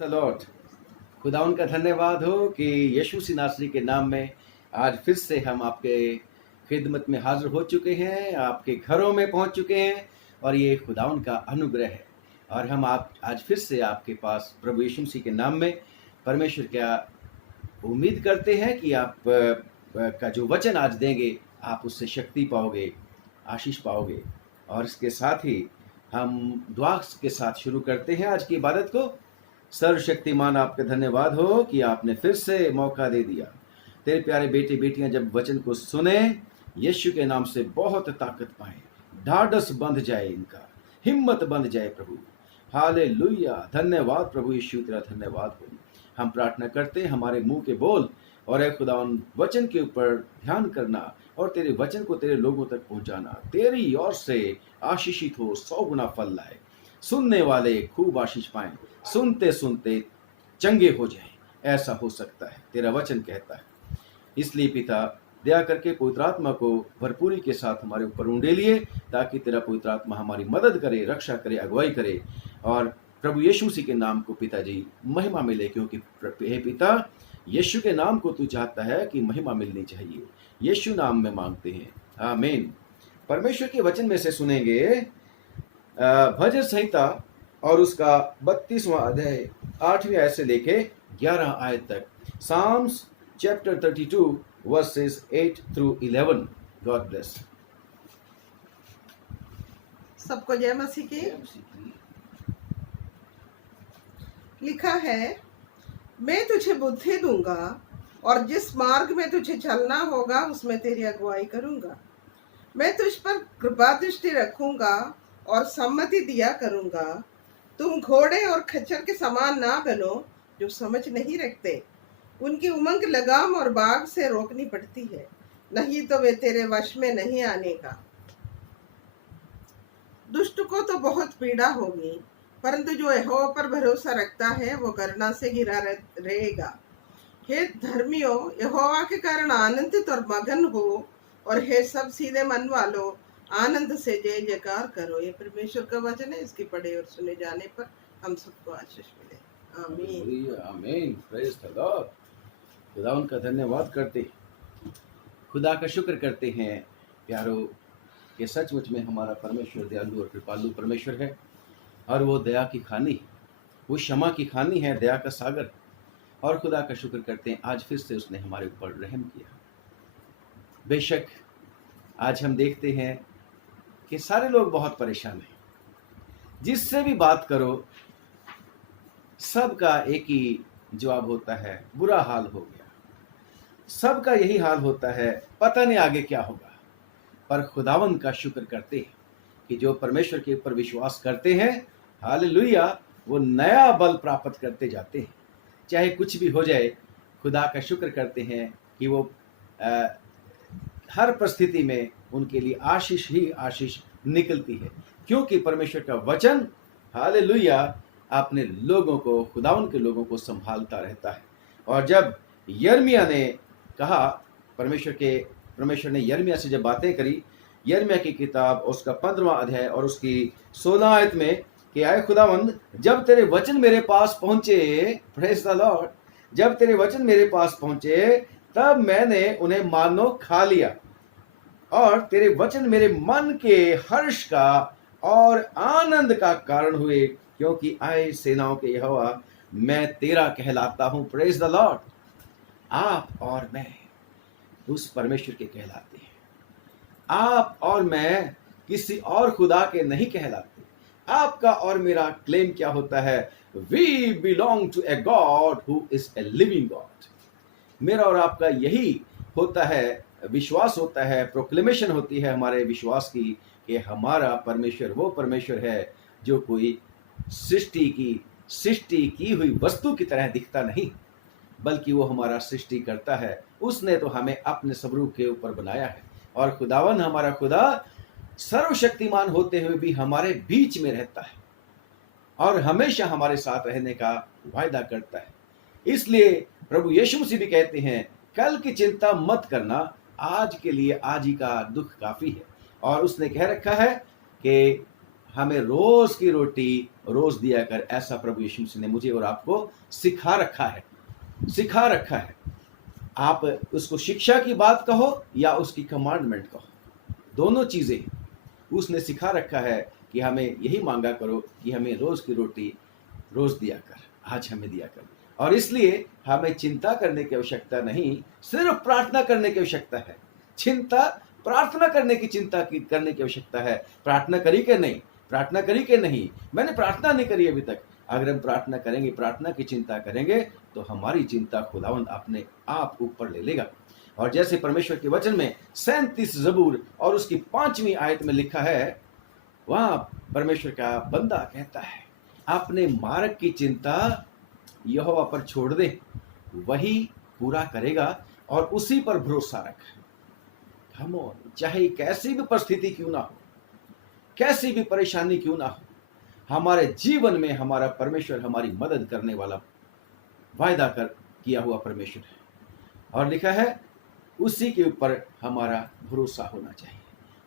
Lord, खुदा उनका धन्यवाद हो कि यीशु मसीह नासरी के नाम में आज फिर से हम आपके खिदमत में हाजिर हो चुके हैं, आपके घरों में पहुंच चुके हैं और ये खुदा उनका अनुग्रह है। और हम आप आज फिर से आपके पास प्रभु यीशु मसीह के नाम में परमेश्वर क्या उम्मीद करते हैं कि आप का जो वचन आज देंगे आप उससे शक्ति पाओगे, आशीष पाओगे। और इसके साथ ही हम दुआ के साथ शुरू करते हैं आज की इबादत को। सर्वशक्तिमान आपका धन्यवाद हो कि आपने फिर से मौका दे दिया। तेरे प्यारे बेटे बेटियां जब वचन को सुने, यीशु के नाम से बहुत ताकत पाए, ढाढ़स बंध जाए, इनका हिम्मत बंध जाए प्रभु। हालेलुया, धन्यवाद प्रभु यीशु, तेरा धन्यवाद हो। हम प्रार्थना करते हैं हमारे मुंह के बोल और ए खुदा उन वचन के ऊपर ध्यान करना और तेरे वचन को तेरे लोगों तक पहुंचाना तेरी ओर से आशीषित हो, 100 गुना फल लाए, सुनने वाले खूब आशीष पाएं, सुनते सुनते चंगे हो जाएं। ऐसा हो सकता है, तेरा वचन कहता है। इसलिए पिता दया करके पवित्र आत्मा को भरपूरी के साथ हमारे ऊपर उंडेलिए ताकि तेरा पवित्र आत्मा हमारी मदद करे, रक्षा करे, अगुवाई करे। और प्रभु यीशु मसीह के नाम को पिताजी महिमा मिले, क्योंकि हे पिता यीशु के नाम को तू चाहता है कि महिमा मिलनी चाहिए। यीशु नाम में मांगते हैं, आमीन। परमेश्वर के वचन में से सुनेंगे भजन संहिता और उसका 32वां अध्याय 8वीं आयत से लेके 11 आयत तक। Psalms chapter 32 verses 8 through 11. God bless. सबको जय मसीह की। लिखा है, मैं तुझे बुद्धि दूंगा और जिस मार्ग में तुझे चलना होगा उसमें तेरी अगुवाई करूंगा। मैं तुझ पर कृपा दृष्टि रखूंगा और सम्मति दिया करूंगा। तुम घोड़े और खच्चर के समान ना बनो जो समझ नहीं रखते। उनकी उमंग लगाम और बाग से रोकनी पड़ती है, नहीं तो वे तेरे वश में नहीं आने का। दुष्ट को तो बहुत पीड़ा होगी, परंतु जो यहोवा पर भरोसा रखता है वो गरना से घिरा रहेगा। हे धर्मियों, यहोवा के कारण आनंदित और मगन हो, और हे सब सीधे मन वालों, आनंद से जय जयकार करो। ये परमेश्वर का वचन है, इसके पढ़े और सुने जाने पर हम सबको आशीष मिले। आमीन, आमीन। Praise the Lord. खुदा उनका धन्यवाद करते, खुदा का शुक्र करते हैं प्यारो कि सचमुच में हमारा परमेश्वर दयालु और कृपालु परमेश्वर है और वो दया की खानी, वो क्षमा की खानी है, दया का सागर। और खुदा का शुक्र करते हैं आज फिर से उसने हमारे ऊपर रहम किया। बेशक आज हम देखते हैं कि सारे लोग बहुत परेशान हैं, जिससे भी बात करो सबका एक ही जवाब होता है, बुरा हाल हो गया। सबका यही हाल होता है, पता नहीं आगे क्या होगा। पर खुदावंद का शुक्र करते हैं कि जो परमेश्वर के ऊपर विश्वास करते हैं, हालेलुया, वो नया बल प्राप्त करते जाते हैं। चाहे कुछ भी हो जाए, खुदा का शुक्र करते हैं कि वो हर परिस्थिति में उनके लिए आशीष ही आशीष निकलती है, क्योंकि परमेश्वर का वचन, हालेलुया, अपने लोगों को, खुदावंद के लोगों को संभालता रहता है। और जब यिर्मयाह ने कहा, परमेश्वर ने यिर्मयाह से जब बातें करी, यिर्मयाह की किताब उसका 15वां अध्याय और उसकी 16 आयत में कि आए खुदावंद, जब तेरे वचन मेरे पास पहुंचे, प्रेज द लॉर्ड, जब तेरे वचन मेरे पास पहुंचे तब मैंने उन्हें मानो खा लिया और तेरे वचन मेरे मन के हर्ष का और आनंद का कारण हुए, क्योंकि आए सेनाओं के यहोवा, मैं तेरा कहलाता हूं। Praise the Lord. आप और मैं उस परमेश्वर के कहलाते हैं। आप और मैं किसी और खुदा के नहीं कहलाते। आपका और मेरा क्लेम क्या होता है? We belong to a god who is a living god. मेरा और आपका यही होता है, विश्वास होता है, प्रोक्लेमेशन होती है हमारे विश्वास की कि हमारा परमेश्वर वो परमेश्वर है जो कोई सृष्टि की हुई वस्तु की तरह दिखता नहीं, बल्कि वो हमारा सृष्टि करता है। उसने तो हमें अपने स्वरूप के ऊपर बनाया है। और खुदावन, हमारा खुदा सर्वशक्तिमान होते हुए भी हमारे बीच में रहता है और हमेशा हमारे साथ रहने का वायदा करता है। इसलिए प्रभु यीशु मसीह भी कहते हैं, कल की चिंता मत करना, आज के लिए आज ही का दुख काफी है। और उसने कह रखा है कि हमें रोज की रोटी रोज दिया कर, ऐसा प्रभु यीशु मसीह ने मुझे और आपको सिखा रखा है, सिखा रखा है। आप उसको शिक्षा की बात कहो या उसकी कमांडमेंट कहो, दोनों चीजें उसने सिखा रखा है कि हमें यही मांगा करो कि हमें रोज की रोटी रोज दिया कर, आज हमें दिया कर। और इसलिए हमें चिंता करने की आवश्यकता नहीं, सिर्फ प्रार्थना करने की आवश्यकता है। प्रार्थना करने की करने की आवश्यकता है। प्रार्थना करी कि नहीं, प्रार्थना करी कि नहीं, मैंने प्रार्थना नहीं करी अभी तक। अगर हम प्रार्थना करेंगे, प्रार्थना की चिंता करेंगे, तो हमारी चिंता खुदावंद अपने आप ऊपर ले लेगा। और जैसे परमेश्वर के वचन में 37 ज़बूर और उसकी 5वीं आयत में लिखा है, वहां परमेश्वर का बंदा कहता है, अपने मार्ग की चिंता यहोवा पर छोड़ दे, वही पूरा करेगा, और उसी पर भरोसा रख। हम चाहे कैसी भी परिस्थिति क्यों ना हो, कैसी भी परेशानी क्यों ना हो, हमारे जीवन में हमारा परमेश्वर हमारी मदद करने वाला वायदा किया हुआ परमेश्वर है। और लिखा है उसी के ऊपर हमारा भरोसा होना चाहिए।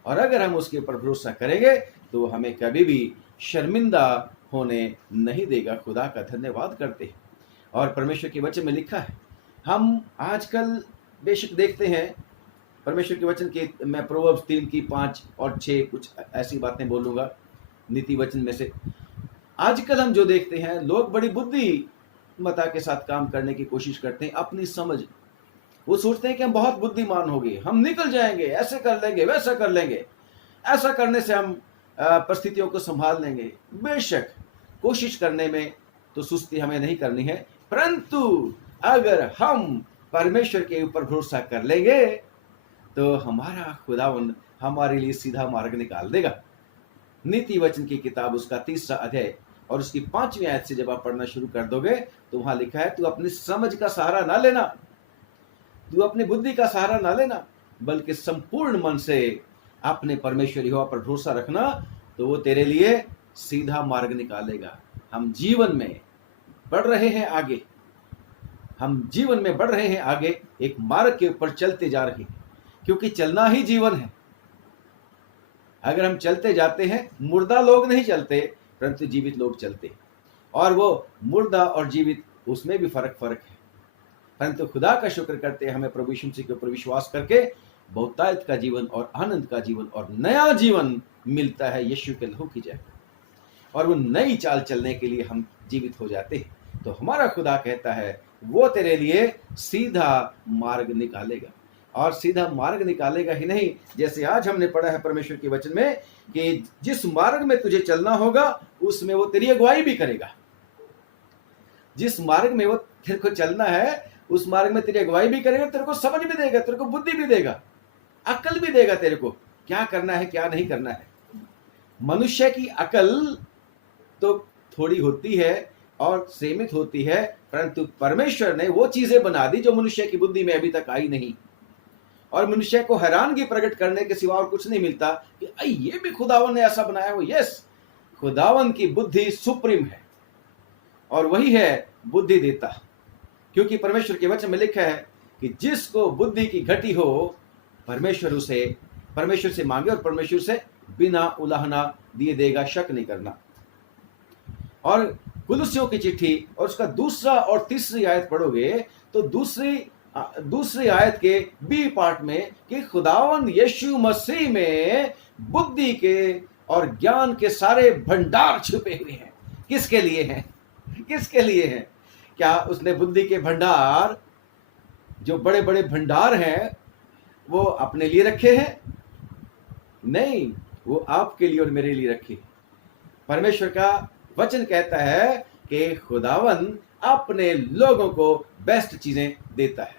और अगर हम उसके ऊपर भरोसा करेंगे तो हमें कभी भी शर्मिंदा होने नहीं देगा। खुदा का धन्यवाद करते हैं। और परमेश्वर के वचन में लिखा है, हम आजकल बेशक देखते हैं परमेश्वर के वचन के, मैं प्रोवर्ब्स 3 की 5 और 6 कुछ ऐसी बातें बोलूंगा नीति वचन में से। आजकल हम जो देखते हैं, लोग बड़ी बुद्धिमत्ता के साथ काम करने की कोशिश करते हैं, अपनी समझ, वो सोचते हैं कि हम बहुत बुद्धिमान हो गए, हम निकल जाएंगे, ऐसे कर लेंगे, वैसा कर लेंगे, ऐसा करने से हम परिस्थितियों को संभाल लेंगे। बेशक कोशिश करने में तो सुस्ती हमें नहीं करनी है, परंतु अगर हम परमेश्वर के ऊपर भरोसा कर लेंगे तो हमारा खुदावंद हमारे लिए सीधा मार्ग निकाल देगा। नीति वचन की किताब उसका 3रा अध्याय और उसकी 5वीं आयत से जब आप पढ़ना शुरू कर दोगे तो वहां लिखा है, तू अपनी समझ का सहारा ना लेना, तू अपनी बुद्धि का सहारा ना लेना, बल्कि संपूर्ण मन से अपने परमेश्वर यहोवा पर भरोसा रखना, तो वो तेरे लिए सीधा मार्ग निकालेगा। हम जीवन में बढ़ रहे हैं आगे, हम जीवन में बढ़ रहे हैं आगे, एक मार्ग के ऊपर चलते जा रहे हैं, क्योंकि चलना ही जीवन है। अगर हम चलते जाते हैं, मुर्दा लोग नहीं चलते परंतु जीवित लोग चलते, और वो मुर्दा और जीवित उसमें भी फर्क है। परंतु खुदा का शुक्र करते हैं, हमें प्रभु यीशु मसीह के ऊपर विश्वास करके बहुतायत का जीवन और आनंद का जीवन और नया जीवन मिलता है यीशु के लहू की जय। और वो नई चाल चलने के लिए हम जीवित हो जाते हैं। तो हमारा खुदा कहता है वो तेरे लिए सीधा मार्ग निकालेगा। और सीधा मार्ग निकालेगा ही नहीं, जैसे आज हमने पढ़ा है परमेश्वर के वचन में कि जिस मार्ग में तुझे चलना होगा उसमें वो तेरी अगुवाई भी करेगा। जिस मार्ग में वो तेरे को चलना है उस मार्ग में तेरी अगुवाई भी करेगा, तेरे को समझ भी देगा, तेरे को बुद्धि भी देगा, अकल भी देगा, तेरे को क्या करना है क्या नहीं करना है। मनुष्य की अकल तो थोड़ी होती है और सीमित होती है, परंतु परमेश्वर ने वो चीजें बना दी जो मनुष्य की बुद्धि में अभी तक आई नहीं। और मनुष्य को हैरानगी प्रकट करने के सिवा और कुछ नहीं मिलता कि ये भी खुदावन ने ऐसा बनाया हो। यस, खुदावन की बुद्धि सुप्रीम है और वही है बुद्धि देता, क्योंकि परमेश्वर के वचन में लिखा है कि जिसको बुद्धि की घटी हो परमेश्वर से मांगे और परमेश्वर से बिना उलाहना दिए देगा, शक नहीं करना। और कुलुस्सियों की चिट्ठी और उसका 2 और 3 आयत पढ़ोगे तो दूसरी आयत के बी पार्ट में कि खुदावंद यीशु मसीह में बुद्धि के और ज्ञान के सारे भंडार छुपे हुए हैं। किसके लिए हैं? किसके लिए हैं? क्या उसने बुद्धि के भंडार, जो बड़े बड़े भंडार हैं, वो अपने लिए रखे हैं? नहीं, वो आपके लिए और मेरे लिए रखे। परमेश्वर का वचन कहता है कि खुदावन अपने लोगों को बेस्ट चीजें देता है।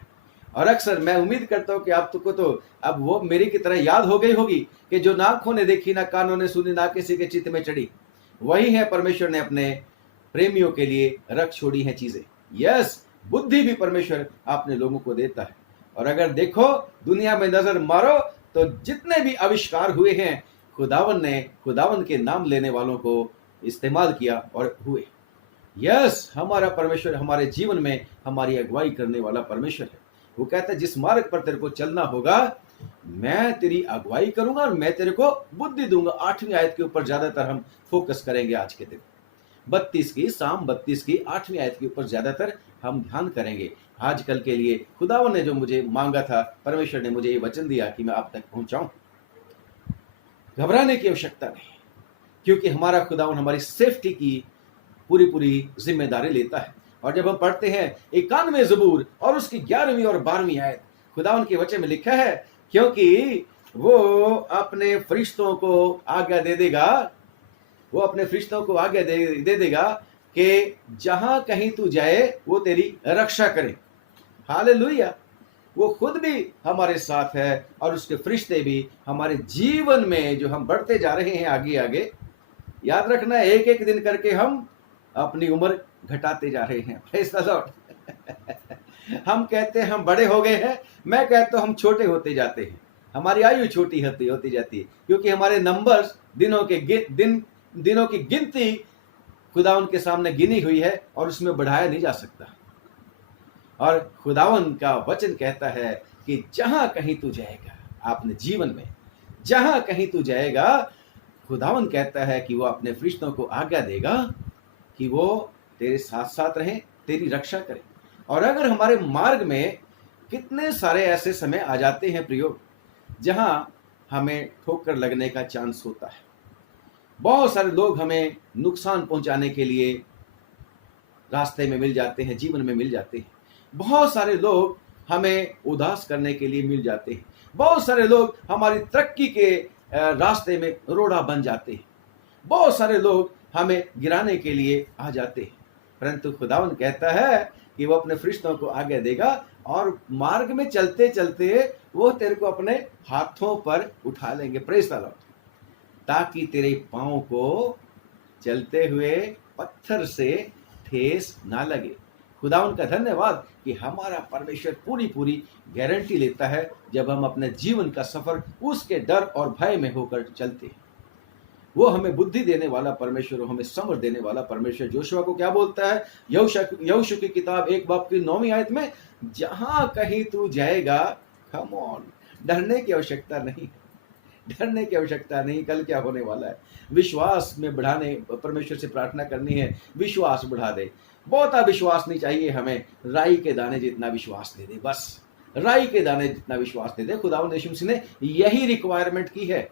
और अक्सर मैं उम्मीद करता हूं कि आप तो अब वो मेरी की तरह याद हो गई होगी कि जो ना आंखों ने देखी, ना कानों ने सुनी, ना किसी के चित्त में चढ़ी, वही है परमेश्वर ने अपने प्रेमियों के लिए रख छोड़ी हैं चीजें। यस, बुद्धि भी परमेश्वर अपने लोगों को देता है। और अगर देखो दुनिया में नजर मारो तो जितने भी आविष्कार हुए हैं, खुदावन ने खुदावन के नाम लेने वालों को इस्तेमाल किया और हुए। यस, हमारा परमेश्वर हमारे जीवन में हमारी अगुवाई करने वाला परमेश्वर है। वो कहता है जिस मार्ग पर तेरे को चलना होगा मैं तेरी अगुवाई करूंगा और मैं तेरे को बुद्धि दूंगा। 8वीं आयत के ऊपर ज्यादातर हम फोकस करेंगे आज के दिन। 32 की, साम 32 की 8वीं आयत के ऊपर ज्यादातर हम ध्यान करेंगे। आजकल के लिए खुदावन ने जो मुझे मांगा था, परमेश्वर ने मुझे ये वचन दिया कि मैं आप तक पहुंचाऊं। घबराने की आवश्यकता नहीं, क्योंकि हमारा खुदावन हमारी सेफ्टी की पूरी पूरी जिम्मेदारी लेता है। और जब हम पढ़ते हैं 91वें ज़बूर और उसकी 11वीं और 12वीं आयत, खुदावन के वचन में लिखा है, क्योंकि वो अपने फरिश्तों को आज्ञा दे देगा, वो अपने फरिश्तों को आज्ञा दे देगा कि जहां कहीं तू जाए वो तेरी रक्षा करे। हालेलुया। वो खुद भी हमारे साथ है और उसके फरिश्ते भी हमारे जीवन में, जो हम बढ़ते जा रहे हैं आगे आगे, याद रखना एक एक दिन करके हम अपनी उम्र घटाते जा रहे हैं। Praise the Lord। हम कहते हैं हम बड़े हो गए हैं, मैं कहता हूं हम छोटे होते जाते हैं। हमारी आयु छोटी होती जाती है, क्योंकि हमारे नंबर्स, दिनों की गिनती खुदावन के सामने गिनी हुई है और उसमें बढ़ाया नहीं जा सकता। और खुदावन का वचन कहता है कि जहां कहीं तू जाएगा, आपने जीवन में जहां कहीं तू जाएगा, खुदावन कहता है कि वो अपने फरिश्तों को आज्ञा देगा कि वो तेरे साथ साथ रहें, तेरी रक्षा करें। और अगर हमारे मार्ग में कितने सारे ऐसे समय आ जाते हैं प्रियो, जहां हमें ठोकर लगने का चांस होता है, बहुत सारे लोग हमें नुकसान पहुंचाने के लिए रास्ते में मिल जाते हैं, जीवन में मिल जाते हैं। बहुत सारे लोग हमें उदास करने के लिए मिल जाते हैं। बहुत सारे लोग हमारी तरक्की के रास्ते में रोड़ा बन जाते हैं। बहुत सारे लोग हमें गिराने के लिए आ जाते हैं, परंतु खुदावन कहता है कि वो अपने फरिश्तों को आज्ञा देगा और मार्ग में चलते चलते वो तेरे को अपने हाथों पर उठा लेंगे। Praise the Lord. ताकि तेरे पांव को चलते हुए पत्थर से ठेस ना लगे। खुदावन का धन्यवाद कि हमारा परमेश्वर पूरी पूरी गारंटी लेता है जब हम अपने जीवन का सफर उसके डर और भय में होकर चलते हैं। वो हमें बुद्धि देने वाला परमेश्वर, हमें समझ देने वाला परमेश्वर। जोशुआ को क्या बोलता है? यहोशू की किताब 1 बाब की 9वीं आयत में, जहां कहीं तू जाएगा, कम ऑन, डरने की आवश्यकता नहीं, डरने की आवश्यकता नहीं। कल क्या होने वाला है? विश्वास में बढ़ाने, परमेश्वर से प्रार्थना करनी है, विश्वास बढ़ा दे। बहुता विश्वास नहीं चाहिए हमें, राई के दाने जितना विश्वास दे दे, बस राई के दाने जितना विश्वास दे दे। खुदावंद यीशु मसीह ने यही रिक्वायरमेंट की है।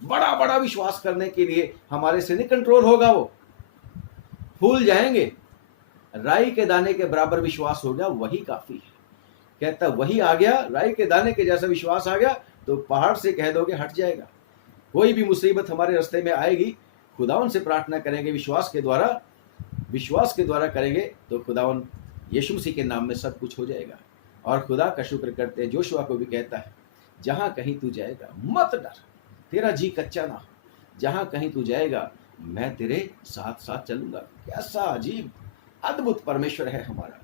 बड़ा बड़ा विश्वास करने के लिए हमारे से नहीं कंट्रोल होगा, वो फूल जाएंगे। राई के दाने के बराबर विश्वास हो गया, वही काफी है। कहता वही आ गया, राई के दाने के जैसा विश्वास आ गया तो पहाड़ से कह दोगे हट जाएगा। कोई भी मुसीबत हमारे रास्ते में आएगी, खुदावन से प्रार्थना करेंगे, विश्वास के द्वारा करेंगे तो खुदावन यीशु मसीह के नाम में सब कुछ हो जाएगा। और खुदा का शुक्र करते हैं। जोशुआ को भी कहता है, जहां कहीं तू जाएगा मत डर, तेरा जी कच्चा ना हो। जहां कहीं तू जाएगा मैं तेरे साथ साथ चलूंगा। कैसा अजीब अद्भुत परमेश्वर है हमारा,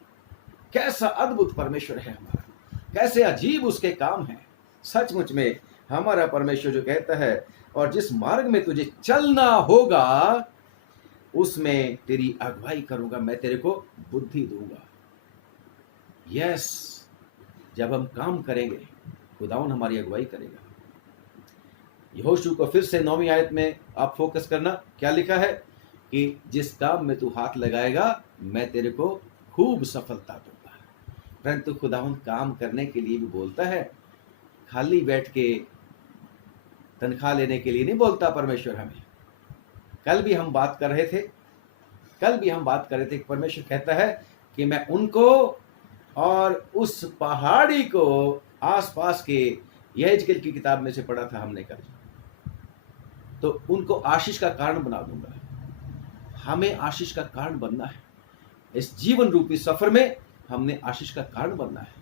कैसा अद्भुत परमेश्वर है हमारा, कैसे अजीब उसके काम हैं। सचमुच में हमारा परमेश्वर जो कहता है, और जिस मार्ग में तुझे चलना होगा उसमें तेरी अगुवाई करूंगा, मैं तेरे को बुद्धि दूंगा। यस, जब हम काम करेंगे खुदावन हमारी अगुवाई करेगा। यहोशू को फिर से 9वीं आयत में आप फोकस करना, क्या लिखा है कि जिस काम में तू हाथ लगाएगा मैं तेरे को खूब सफलता दूंगा। परंतु खुदावन काम करने के लिए भी बोलता है, खाली बैठ के तनख्वाह लेने के लिए नहीं बोलता परमेश्वर हमें। कल भी हम बात कर रहे थे कि परमेश्वर कहता है कि मैं उनको और उस पहाड़ी को आसपास के, यहेजकेल की किताब में से पढ़ा था हमने कल, तो उनको आशीष का कारण बना दूंगा। हमें आशीष का कारण बनना है। इस जीवन रूपी सफर में हमने आशीष का कारण बनना है।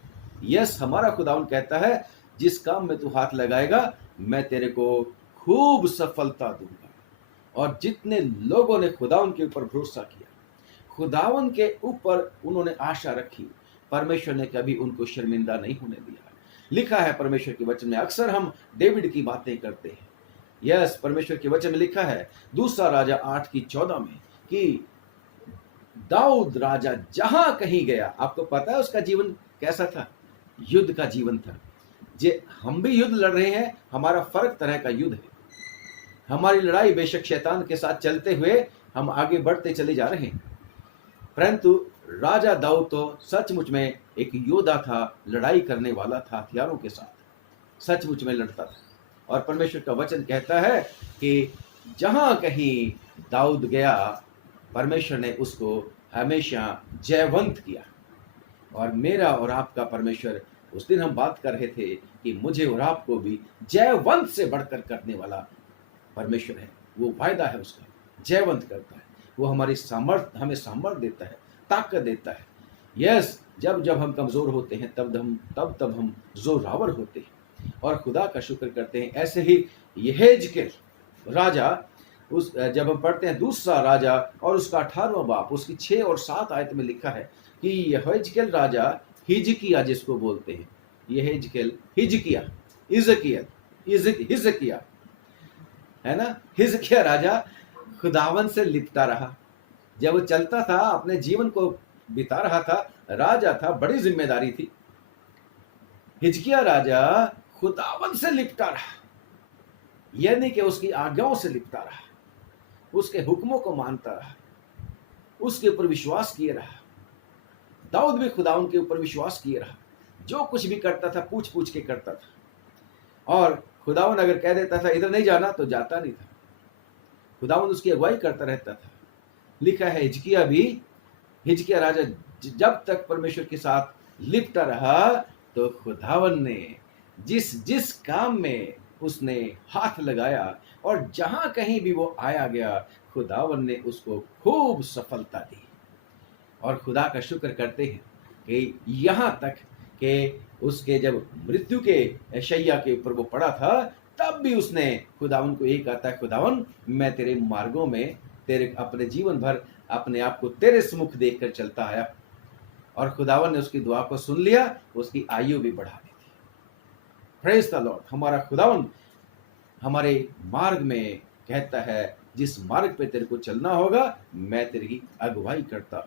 यस, हमारा खुदावन कहता है जिस काम में तू हाथ लगाएगा मैं तेरे को खूब सफलता दूंगा। और जितने लोगों ने खुदावन के ऊपर भरोसा किया, खुदावन के ऊपर उन्होंने आशा रखी, परमेश्वर ने कभी उनको शर्मिंदा नहीं होने दिया। लिखा है परमेश्वर के वचन में, अक्सर हम डेविड की बातें करते हैं। यस, परमेश्वर के वचन में लिखा है 2 राजा 8:14 में कि दाऊद राजा जहां कहीं गया, आपको पता है उसका जीवन कैसा था? युद्ध का जीवन था। जे हम भी युद्ध लड़ रहे हैं, हमारा फर्क तरह का युद्ध है। हमारी लड़ाई बेशक शैतान के साथ चलते हुए हम आगे बढ़ते चले जा रहे हैं। परंतु राजा दाऊद तो सचमुच में एक योद्धा था, लड़ाई करने वाला था, हथियारों के साथ सचमुच में लड़ता था। और परमेश्वर का वचन कहता है कि जहां कहीं दाऊद गया, परमेश्वर ने उसको हमेशा जयवंत किया। और मेरा और आपका परमेश्वर, उस दिन हम बात कर रहे थे कि मुझे और आपको भी जयवंत से बढ़कर करने वाला परमेश्वर है। वो वायदा है उसका, जयवंत करता है। वो हमारी सामर्थ, हमें सामर्थ देता है, ताकत देता है। यस, जब जब हम कमजोर होते हैं तब हम जोरावर होते हैं और खुदा का शुक्र करते हैं। ऐसे ही यहेजकेल राजा, उस जब हम पढ़ते हैं दूसरा राजा और उसका 18वां बाप, उसकी 6 और 7 आयत में लिखा है कि यहेजकेल राजा, हिजकिया जिसको बोलते हैं, यहेजकेल, हिजकिया, हिजकिया है ना, हिजकिया राजा खुदावन से लिपटा रहा। जब वो चलता था, अपने जीवन को बिता रहा था, राजा था, बड़ी जिम्मेदारी थी। हिजकिया राजा खुदावन से लिपटा रहा, यानी कि उसकी आज्ञाओं से लिपटा रहा, उसके हुक्मों को मानता रहा, उसके ऊपर विश्वास किए रहा। दाऊद भी खुदावन के ऊपर विश्वास किए रहा, जो कुछ भी करता था पूछ पूछ के करता था। और खुदावन अगर कह देता था इधर नहीं जाना, तो जाता नहीं था। खुदावन उसकी अगुवाई करता रहता था। लिखा है हिजकिया राजा जब तक परमेश्वर के साथ लिपटा रहा, तो खुदावन ने जिस जिस काम में उसने हाथ लगाया और जहां कहीं भी वो आया गया, खुदावन ने उसको खूब सफलता दी। और खुदा का शुक्र करते हैं कि यहाँ तक कि उसके जब मृत्यु के शैया के ऊपर वो पड़ा था, तब भी उसने खुदावन को यही कहा था, खुदावन मैं तेरे मार्गों में, तेरे अपने जीवन भर अपने आप को तेरे सम्मुख देखकर चलता आया। और खुदावन ने उसकी दुआ को सुन लिया, उसकी आयु भी बढ़ा दी थी। Praise the Lord. हमारा खुदावन हमारे मार्ग में कहता है, जिस मार्ग पे तेरे को चलना होगा, मैं तेरी अगुवाई करता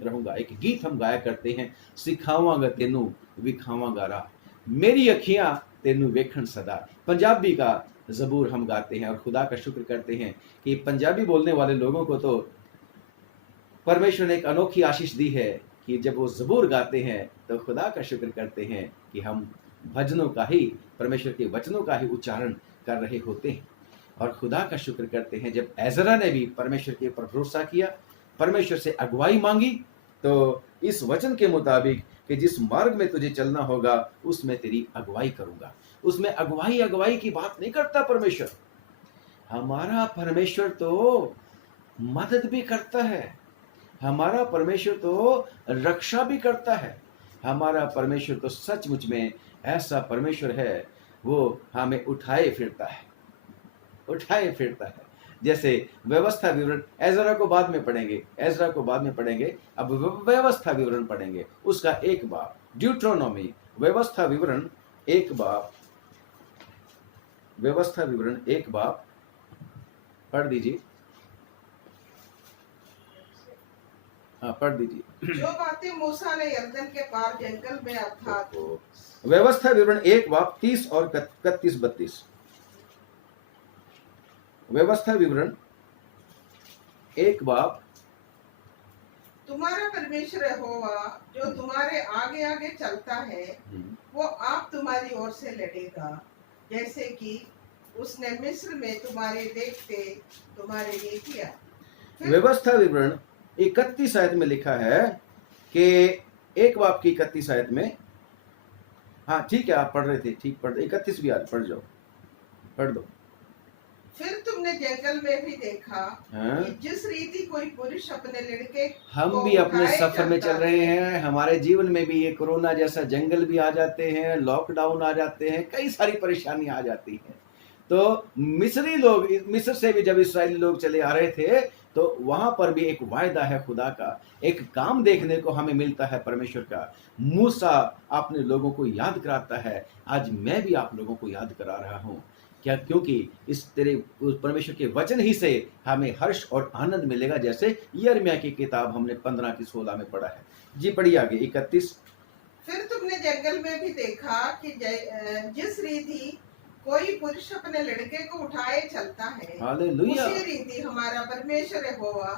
रहूंगा। एक गीत हम गाया करते हैं, सिखावांगा तेनू विखावांगा राह, मेरी अखियां तेनू वेखण सदा। पंजाबी का जबूर हम गाते हैं और खुदा का शुक्र करते हैं कि पंजाबी बोलने वाले लोगों को तो परमेश्वर ने एक अनोखी आशीष दी है कि जब वो जबूर गाते हैं तो खुदा का शुक्र करते हैं कि हम भजनों का ही, परमेश्वर के वचनों का ही उच्चारण कर रहे होते हैं। और खुदा का शुक्र करते हैं, जब एजरा ने भी परमेश्वर के ऊपर भरोसा किया, परमेश्वर से अगुवाई मांगी, तो इस वचन के मुताबिक कि जिस मार्ग में तुझे चलना होगा, उसमें तेरी अगुवाई करूंगा। उसमें अगुवाई की बात नहीं करता परमेश्वर। हमारा परमेश्वर तो मदद भी करता है, हमारा परमेश्वर तो रक्षा भी करता है। हमारा परमेश्वर तो सचमुच में ऐसा परमेश्वर है, वो हमें उठाए फिरता है। जैसे व्यवस्था विवरण, एजरा को बाद में पढ़ेंगे, अब व्यवस्था विवरण पढ़ेंगे। उसका 1 बाब, ड्यूट्रोनॉमी, व्यवस्था विवरण 1 बाब पढ़ दीजिए। हाँ, पढ़ दीजिए। जो बातें मूसा ने यरदन के पार जंगल में, अर्थात व्यवस्था विवरण 1 बाब 30 और 31-32। व्यवस्था विवरण 1 बाब। तुम्हारा परमेश्वर यहोवा जो तुम्हारे आगे आगे चलता है, वो आप तुम्हारी ओर से लड़ेगा, जैसे कि उसने मिस्र में तुम्हारे देखते तुम्हारे लिए किया। व्यवस्था विवरण 31 आयत में लिखा है कि 1 बाब की 31 आयत में, हाँ ठीक है, आप पढ़ रहे थे, ठीक पढ़, 31 भी पढ़ जाओ, पढ़ दो। फिर तुमने जंगल में भी देखा कि जिस रीति कोई पुरुष अपने लड़के, हम भी अपने सफर में चल रहे हैं। हमारे जीवन में भी ये कोरोना जैसा जंगल भी आ जाते हैं, लॉकडाउन आ जाते हैं, कई सारी परेशानी आ जाती है। तो मिस्री लोग, मिस्र से भी जब इस्राएली लोग चले आ रहे थे, तो वहां पर भी एक वायदा है खुदा का, एक काम देखने को हमें मिलता है परमेश्वर का। मूसा अपने लोगों को याद कराता है, आज मैं भी आप लोगों को याद करा रहा हूँ। क्या? क्योंकि इस तेरे परमेश्वर के वचन ही से हमें हर्ष और आनंद मिलेगा, जैसे यिर्मयाह की किताब हमने 15 की 16 में पढ़ा है। जी पढ़िए आगे 31। फिर तुमने जंगल में भी देखा कि जिस रीति कोई पुरुष अपने लड़के को उठाए चलता है, हालेलुया। उसी रीति हमारा परमेश्वर यहोवा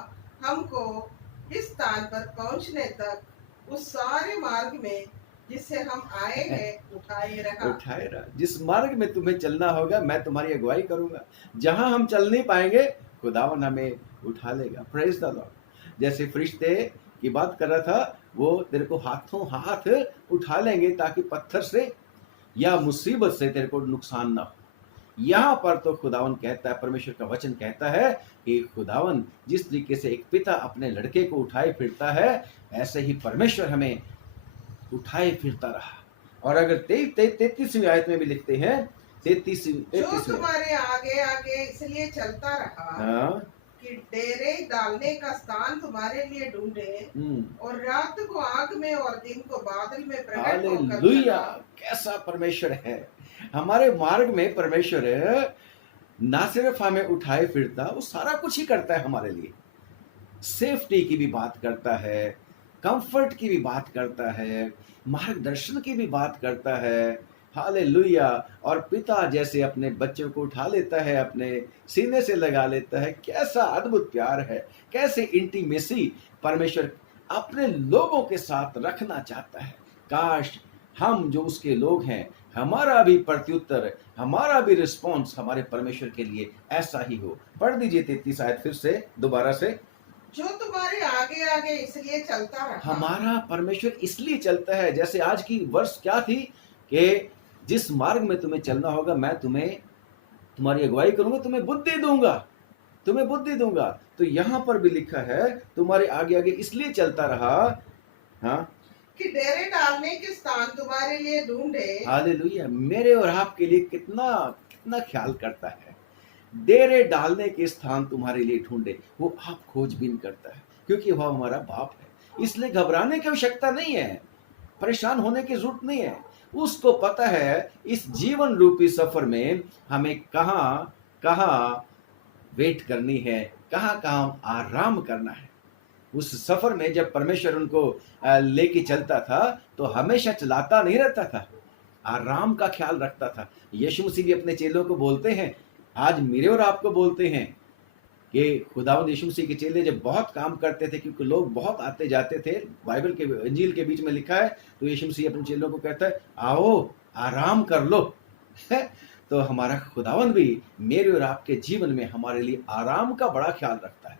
हमको इस स्थान पर पहुंचने तक उस सारे मार्ग में जिससे हम आए हैं उठाए रहा। उठाए रहा। जिस मार्ग में तुम्हें चलना होगा मैं तुम्हारी अगुवाई करूंगा। जहां हम चल नहीं पाएंगे खुदावन हमें उठा लेगा। Praise the Lord. जैसे फरिश्ते की बात कर रहा था, वो तेरे को हाथों हाथ उठा लेंगे ताकि पत्थर से या मुसीबत से तेरे को नुकसान ना हो। यहाँ पर तो खुदावन कहता है, परमेश्वर का वचन कहता है कि खुदावन जिस तरीके से एक पिता अपने लड़के को उठाए फिरता है, ऐसे ही परमेश्वर हमें उठाए फिरता रहा। और अगर 33वीं आयत में भी लिखते हैं, जो 33वीं तुम्हारे आगे आगे इसलिए चलता रहा हाँ कि डेरे डालने का स्थान तुम्हारे लिए ढूंढे और रात को आग में और दिन को बादल में प्रकट होकर हालेलुया। चला। कैसा परमेश्वर है हमारे मार्ग में। परमेश्वर ना सिर्फ हमें उठाए फिरता, वो सारा कुछ ही करता है हमारे लिए। सेफ्टी की भी बात करता है, कंफर्ट की भी बात करता है, मार्गदर्शन की भी बात करता है। हालेलुया। और पिता जैसे अपने बच्चों को उठा लेता है, अपने सीने से लगा लेता है। कैसा अद्भुत प्यार है, कैसे इंटीमेसी परमेश्वर अपने लोगों के साथ रखना चाहता है। काश हम जो उसके लोग हैं, हमारा भी प्रत्युत्तर, हमारा भी रिस्पॉन्स हमारे परमेश्वर के लिए ऐसा ही हो। पढ़ दीजिए 33 आयत फिर से दोबारा से। जो तुम्हारे आगे आगे इसलिए चलता रहा। हमारा परमेश्वर इसलिए चलता है। जैसे आज की वर्ष क्या थी कि जिस मार्ग में तुम्हें चलना होगा मैं तुम्हारी अगुवाई करूंगा, तुम्हें बुद्धि दूंगा, तुम्हें बुद्धि दूंगा। तो यहां पर भी लिखा है तुम्हारे आगे आगे इसलिए चलता रहा, हाँ, कि डेरे डालने के स्थान तुम्हारे लिए ढूंढे। हालेलुया। मेरे और आपके लिए कितना कितना ख्याल करता है। डेरे डालने के स्थान तुम्हारे लिए ढूंढे। वो आप खोजबीन करता है क्योंकि वह हमारा बाप है। इसलिए घबराने की आवश्यकता नहीं है, परेशान होने की जरूरत नहीं है। उसको पता है इस जीवन रूपी सफर में हमें कहाँ कहाँ वेट करनी है, कहाँ कहाँ आराम करना है। उस सफर में जब परमेश्वर उनको लेके चलता था तो हमेशा चलाता नहीं रहता था, आराम का ख्याल रखता था। यीशु मसीह भी अपने चेलों को बोलते हैं, आज मेरे और आपको बोलते हैं कि खुदावंद यीशु मसीह के चेले जब बहुत काम करते थे, क्योंकि लोग बहुत आते जाते थे, बाइबल के इंजील के बीच में लिखा है, तो यीशु मसीह अपने चेलों को कहता है आओ आराम कर लो। तो हमारा खुदावंद भी मेरे और आपके जीवन में हमारे लिए आराम का बड़ा ख्याल रखता है।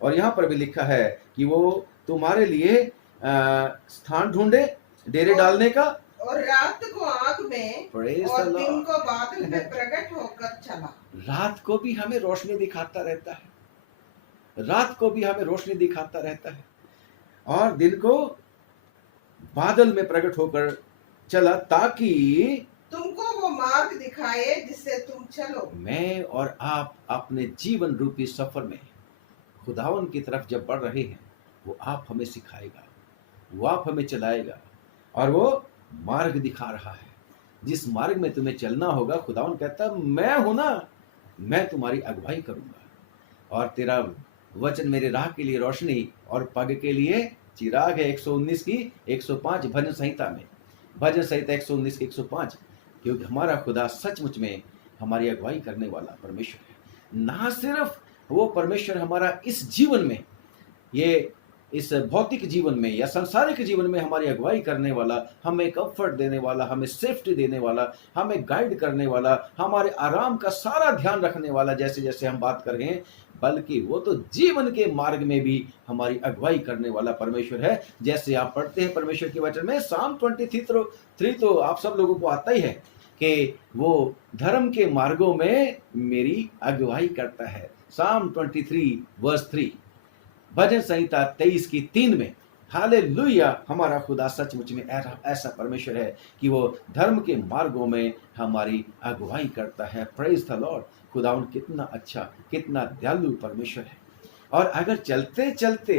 और यहाँ पर भी लिखा है कि वो तुम्हारे लिए स्थान ढूंढे डेरे डालने का, और रात को आग में Praise और the दिन Lord। को बादल में प्रकट होकर चला। रात को भी हमें रोशनी दिखाता रहता है, रात को भी हमें रोशनी दिखाता रहता है, और दिन को बादल में प्रकट होकर चला ताकि तुमको वो मार्ग दिखाए जिससे तुम चलो। मैं और आप अपने जीवन रूपी सफर में खुदावन की तरफ जब बढ़ रहे हैं, वो आप हमें सिखाएगा, वो आप हमें चलाएगा, और वो मार्ग दिखा रहा है। जिस मार्ग में तुम्हें चलना होगा, खुदावन कहता है मैं हूं ना, मैं तुम्हारी अगुवाई करूंगा। और तेरा वचन मेरे राह के लिए रोशनी और पग के लिए चिराग है। 119 की 105 भजन संहिता में, भजन संहिता 119 की 105। क्योंकि हमारा खुदा सचमुच में हमारी अगुवाई करने वाला परमेश्वर है। ना सिर्फ वो परमेश्वर हमारा इस जीवन में, ये इस भौतिक जीवन में या सांसारिक जीवन में हमारी अगुवाई करने वाला, हमें कंफर्ट देने वाला, हमें सेफ्टी देने वाला, हमें गाइड करने वाला, हमारे आराम का सारा ध्यान रखने वाला, जैसे जैसे हम बात कर रहे हैं, बल्कि वो तो जीवन के मार्ग में भी हमारी अगुवाई करने वाला परमेश्वर है। जैसे आप पढ़ते हैं परमेश्वर के वचन में, साम 23 तो आप सब लोगों को आता ही है कि वो धर्म के मार्गों में मेरी अगुवाई करता है। साम 23 वर्स 3, भजन संहिता 23 की 3 में। हालेलुया। हमारा खुदा सचमुच में ऐसा परमेश्वर है कि वो धर्म के मार्गों में हमारी अगुवाई करता है। Praise the Lord. खुदावन कितना अच्छा, कितना दयालु परमेश्वर है। और अगर चलते चलते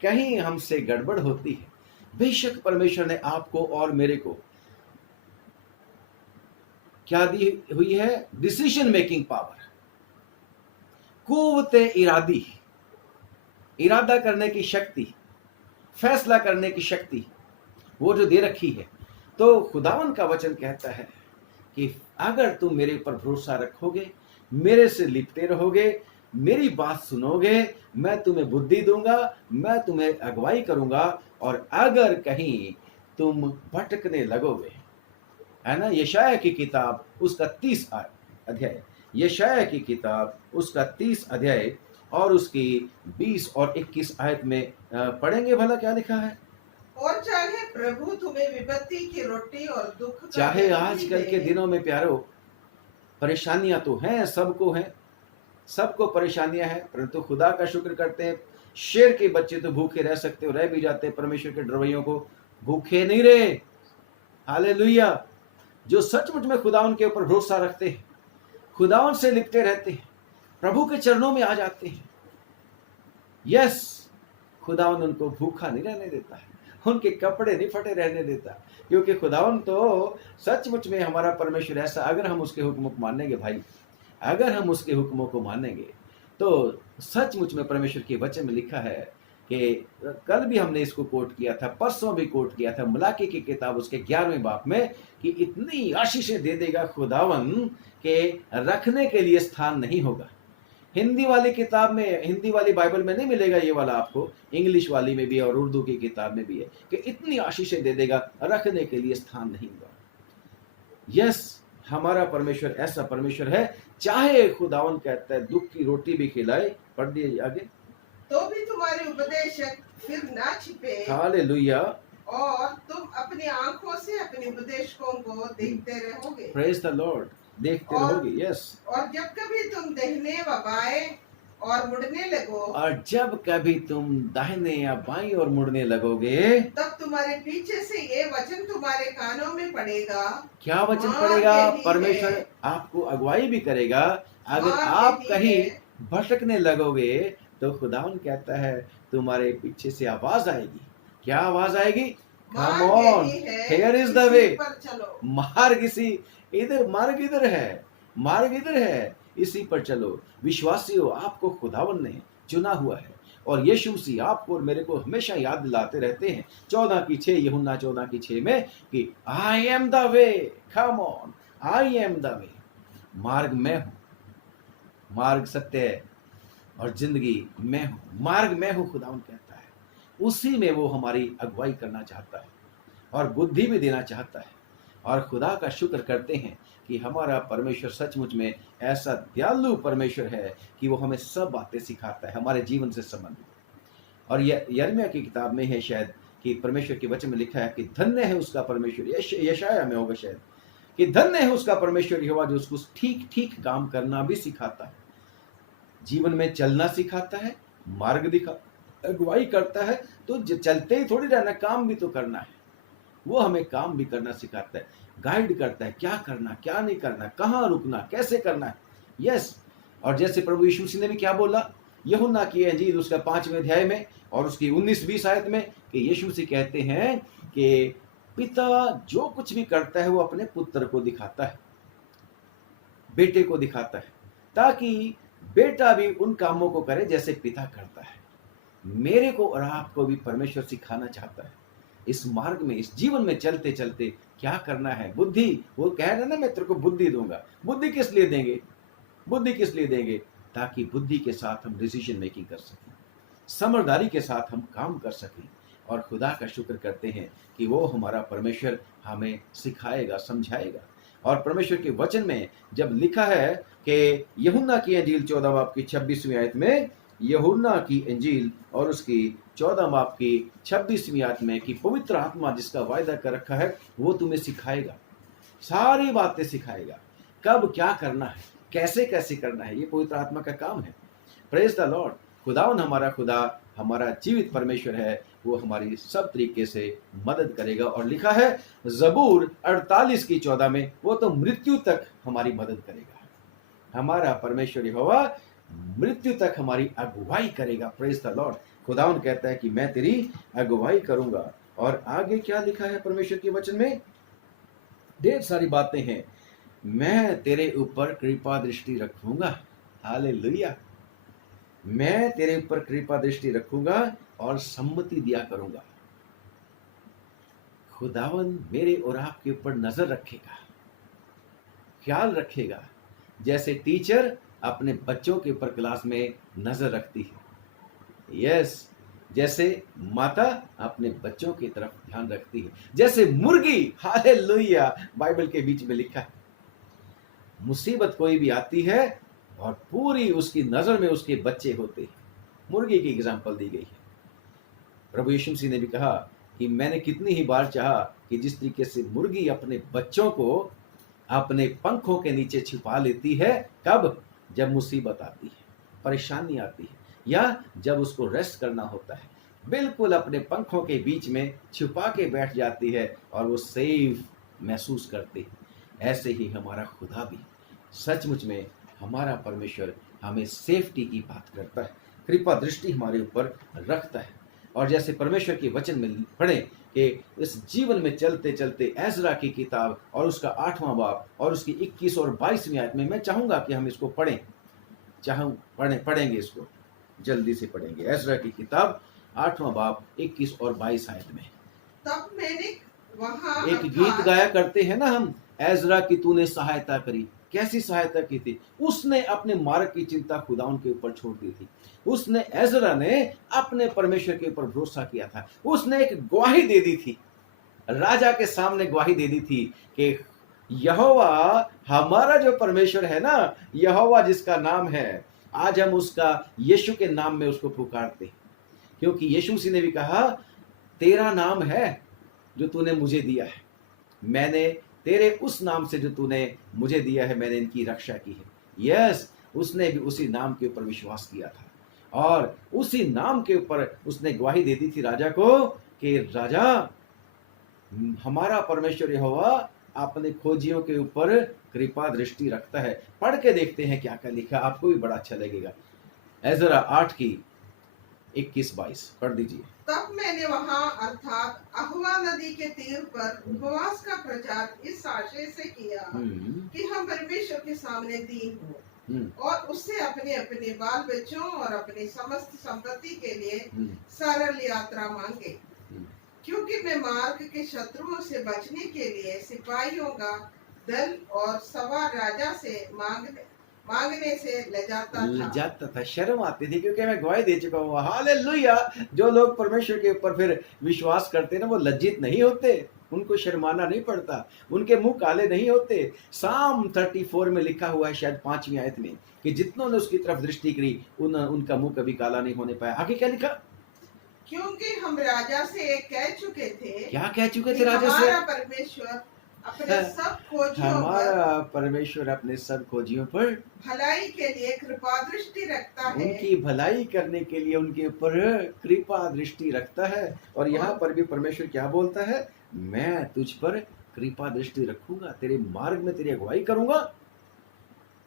कहीं हमसे गड़बड़ होती है, बेशक परमेश्वर ने आपको और मेरे को क्या दी हुई है? डिसीजन मेकिंग पावर, कुव्वते इरादी, इरादा करने की शक्ति, फैसला करने की शक्ति, वो जो दे रखी है। तो खुदावन का वचन कहता है कि अगर तुम मेरे ऊपर भरोसा रखोगे, मेरे से लिपटे रहोगे, मेरी बात सुनोगे, मैं तुम्हें बुद्धि दूंगा, मैं तुम्हें अगुवाई करूंगा। और अगर कहीं तुम भटकने लगोगे, है ना, यशाया की किताब उसका 30 अध्याय, यशाया की किताब उसका 30 अध्याय और उसकी 20 और 21 आयत में पढ़ेंगे भला क्या लिखा है। और चाहे प्रभु तुम्हें विपत्ति की रोटी और दुख का चाहे जल भी आजकल के दे। दिनों में प्यारो परेशानियां तो हैं, सबको हैं, सबको परेशानियां हैं, परंतु खुदा का शुक्र करते हैं। शेर के बच्चे तो भूखे रह सकते हो, रह भी जाते हैं, परमेश्वर के डरवैयों को भूखे नहीं रहे। हालेलुया। जो सचमुच में खुदावन के ऊपर भरोसा रखते हैं, खुदावन से लिपटे रहते हैं, प्रभु के चरणों में आ जाते हैं, यस, खुदावन उनको भूखा नहीं रहने देता है, उनके कपड़े नहीं फटे रहने देता, क्योंकि खुदावन तो सचमुच में हमारा परमेश्वर ऐसा, अगर हम उसके हुक्मों को मानेंगे भाई, अगर हम उसके हुक्मों को मानेंगे तो सचमुच में परमेश्वर के वचन में लिखा है कि कल भी हमने इसको कोट किया था, परसों भी कोट किया था, मलाकी की किताब उसके 11वें बाप में, कि इतनी आशीषें दे देगा खुदावन के रखने के लिए स्थान नहीं होगा। हिंदी वाली किताब में, हिंदी वाली बाइबल में नहीं मिलेगा ये वाला आपको, इंग्लिश वाली में भी है और उर्दू की किताब में भी है कि इतनी आशीषें दे देगा, रखने के लिए स्थान नहीं होगा। यस, हमारा परमेश्वर ऐसा परमेश्वर है, चाहे खुदावन कहता है दुख की रोटी भी खिलाए, पढ़ दिए आगे, तो भी तुम्हारे उपदेशक फिर ना छिपे, हालेलुया, और तुम अपनी आंखों से अपने उपदेशकों को देखते रहोगे। प्रेज द लॉर्ड, देखते रहोगे। यस, और जब कभी तुम दाहिने व बाएं और मुड़ने लगो, और जब कभी तुम दाहिने या बाईं और मुड़ने लगोगे, तब तुम्हारे पीछे से ये वचन तुम्हारे कानों में पड़ेगा। क्या वचन मार्ग पड़ेगा? यही परमेश्वर है। आपको अगुवाई भी करेगा। अगर मार्ग आप यही कहीं है। भटकने लगोगे तो खुदावन कहता है तुम्हारे पीछे से आवाज आएगी। क्या आवाज आएगी? कम मार्ग ऑन, यही है, हियर इज द इसी वे। पर चलो। मार्ग इसी, इधर मार्ग इधर है, मार्ग इधर है, इसी पर चलो। विश्वासियों, आपको खुदावन ने चुना हुआ है, और यीशु मसीह आपको और मेरे को हमेशा याद दिलाते रहते हैं 14:6, यूहन्ना 14:6 में, कि I am the way, come on, I am the way. मार्ग मैं हूं, मार्ग सत्य है और जिंदगी मैं हूं, मार्ग मैं हूं, खुदावन कहता है। उसी में वो हमारी अगुवाई करना चाहता है और बुद्धि भी देना चाहता है। और खुदा का शुक्र करते हैं कि हमारा परमेश्वर सचमुच में ऐसा दयालु परमेश्वर है कि वो हमें सब बातें सिखाता है हमारे जीवन से संबंधित। और यिर्मयाह की किताब में है शायद, कि परमेश्वर के वचन में लिखा है कि धन्य है उसका परमेश्वर, यशाया में होगा शायद, कि धन्य है उसका परमेश्वर यहोवा जो उसको ठीक ठीक काम करना भी सिखाता है, जीवन में चलना सिखाता है, मार्ग दिखा, अगुवाई करता है। तो चलते ही थोड़ी रहना, काम भी तो करना है। वो हमें काम भी करना सिखाता है, गाइड करता है, क्या करना, क्या नहीं करना, कहाँ रुकना, कैसे करना है। यस, और जैसे प्रभु यीशु मसीह ने भी क्या बोला यूहन्ना की इंजील उसका 5वें अध्याय में और उसकी 19-20 आयत में, कि यीशु मसीह कहते हैं कि पिता जो कुछ भी करता है वो अपने पुत्र को दिखाता है, बेटे को दिखाता है, ताकि बेटा भी उन कामों को करे जैसे पिता करता है। मेरे को और आपको भी परमेश्वर सिखाना चाहता है इस मार्ग में, इस जीवन में चलते चलते क्या करना है। बुद्धि, वो कह रहे ना मैं तेरे को बुद्धि दूंगा। बुद्धि किस लिए देंगे? बुद्धि किस लिए देंगे? ताकि बुद्धि के साथ हम डिसीजन मेकिंग कर सकें, समझदारी के साथ हम काम कर सकें। और खुदा का शुक्र करते हैं कि वो हमारा परमेश्वर हमें सिखाएगा, समझाएगा। और परमेश्वर के वचन में जब लिखा है कि यूहन्ना की इंजील 14 बाब की 26वीं आयत में, यूहन्ना की इंजील और उसकी 14 बाब की 26वीं आयत में, कि पवित्र आत्मा जिसका वायदा कर रखा है वो तुम्हें सिखाएगा, सारी बातें सिखाएगा, कब क्या करना है, कैसे कैसे करना है। ये पवित्र आत्मा का काम है। Praise the Lord. खुदावन हमारा खुदा, हमारा जीवित परमेश्वर है, वो हमारी सब तरीके से मदद करेगा। और लिखा है जबूर 48 की 14 में, वो तो मृत्यु तक हमारी मदद करेगा। हमारा परमेश्वर यहोवा मृत्यु तक हमारी अगुवाई करेगा। Praise the Lord. खुदावन कहता है कि मैं तेरी अगुवाई करूंगा। और आगे क्या लिखा है परमेश्वर के वचन में? ढेर सारी बातें हैं। मैं तेरे ऊपर कृपा दृष्टि रखूंगा, हालेलुया, मैं तेरे ऊपर कृपा दृष्टि रखूंगा और सम्मति दिया करूंगा। खुदावन मेरे और आपके ऊपर नजर रखेगा, ख्याल रखेगा, जैसे टीचर अपने बच्चों के ऊपर क्लास में नजर रखती है। यस, जैसे माता अपने बच्चों की तरफ ध्यान रखती है, जैसे मुर्गी, हालेलुया, बाइबल के बीच में लिखा है। मुसीबत कोई भी आती है और पूरी उसकी नजर में उसके बच्चे होते हैं। मुर्गी की एग्जांपल दी गई है। प्रभु यीशु मसीह ने भी कहा कि मैंने कितनी ही बार चाहा कि जिस तरीके से मुर्गी अपने बच्चों को अपने पंखों के नीचे छिपा लेती है, कब? जब मुसीबत आती है, परेशानी आती है, या जब उसको रेस्ट करना होता है, बिल्कुल अपने पंखों के बीच में छुपा के बैठ जाती है और वो सेफ महसूस करती है। ऐसे ही हमारा खुदा भी, सचमुच में हमारा परमेश्वर हमें सेफ्टी की बात करता है, कृपा दृष्टि हमारे ऊपर रखता है। और जैसे परमेश्वर के वचन में पढ़े कि इस जीवन में चलते चलते एजरा की किताब और उसका 8वां बाब और उसकी 21 और 22वीं आयत में, मैं चाहूंगा कि हम इसको पढ़ेंगे इसको, जल्दी से पढ़ेंगे। एजरा की किताब 8वां बाब 21 और 22 आयत में। तब मैंने वहां एक गीत गाया करते हैं ना हम, एजरा की तूने सहायता करी। कैसी सहायता की थी? उसने अपने मार्ग की चिंता खुदा उनके ऊपर छोड़ दी थी। उसने, एजरा ने अपने परमेश्वर के ऊपर भरोसा किया था। उसने एक गवाही दे दी थी, राजा के सामने गवाही दे दी थी कि यहोवा हमारा जो परमेश्वर है ना, यहोवा जिसका नाम है, आज हम उसका यीशु के नाम में उसको पुकारते, क्योंकि यीशु मसीह ने भी कहा तेरा नाम है जो तूने मुझे दिया है, मैंने तेरे उस नाम से जो तूने मुझे दिया है, मैंने इनकी रक्षा की है। यस, उसने भी उसी नाम के ऊपर विश्वास किया था और उसी नाम के ऊपर उसने गवाही दे दी थी राजा को कि राजा, हमारा परमेश्वर यहोवा अपने खोजियों के ऊपर कृपा दृष्टि रखता है। पढ़ के देखते हैं क्या क्या लिखा, आपको भी बड़ा अच्छा लगेगा। एजरा 8 की 21-22 पढ़ दीजिए। तब मैंने वहां अर्थात अहवा नदी के तीर पर उपवास का प्रचार इस आशय से किया कि हम परमेश्वर के सामने दीन हो और उससे अपने अपने बाल बच्चों और अपनी समस्त संपत्ति के लिए सरल यात्रा मांगे, क्योंकि मैं मार्ग के शत्रुओं से बचने के लिए सिपाहियों का दल और सवार राजा से मांगने से लजाता था, शर्म आती थी, क्योंकि मैं गवाही दे चुका हूँ। हालेलुया। जो लोग परमेश्वर के ऊपर फिर विश्वास करते हैं ना, वो लज्जित नहीं होते, उनको शर्माना नहीं पड़ता, उनके मुंह काले नहीं होते। साम 34 में लिखा हुआ है, शायद 5वीं आयत में, कि जितनों ने उसकी तरफ दृष्टि करी उनका मुंह कभी काला नहीं होने पाया। आगे क्या लिखा? क्योंकि हम राजा से कह चुके थे। क्या कह चुके थे राजा से? हमारा परमेश्वर अपने सब खोजियों हमारा परमेश्वर अपने सब खोजियों पर भलाई के लिए कृपा दृष्टि रखता है, उनकी भलाई करने के लिए उनके ऊपर कृपा दृष्टि रखता है। और यहाँ पर भी परमेश्वर क्या बोलता है? मैं तुझ पर कृपा दृष्टि रखूंगा, तेरे मार्ग में तेरी अगुवाई करूंगा,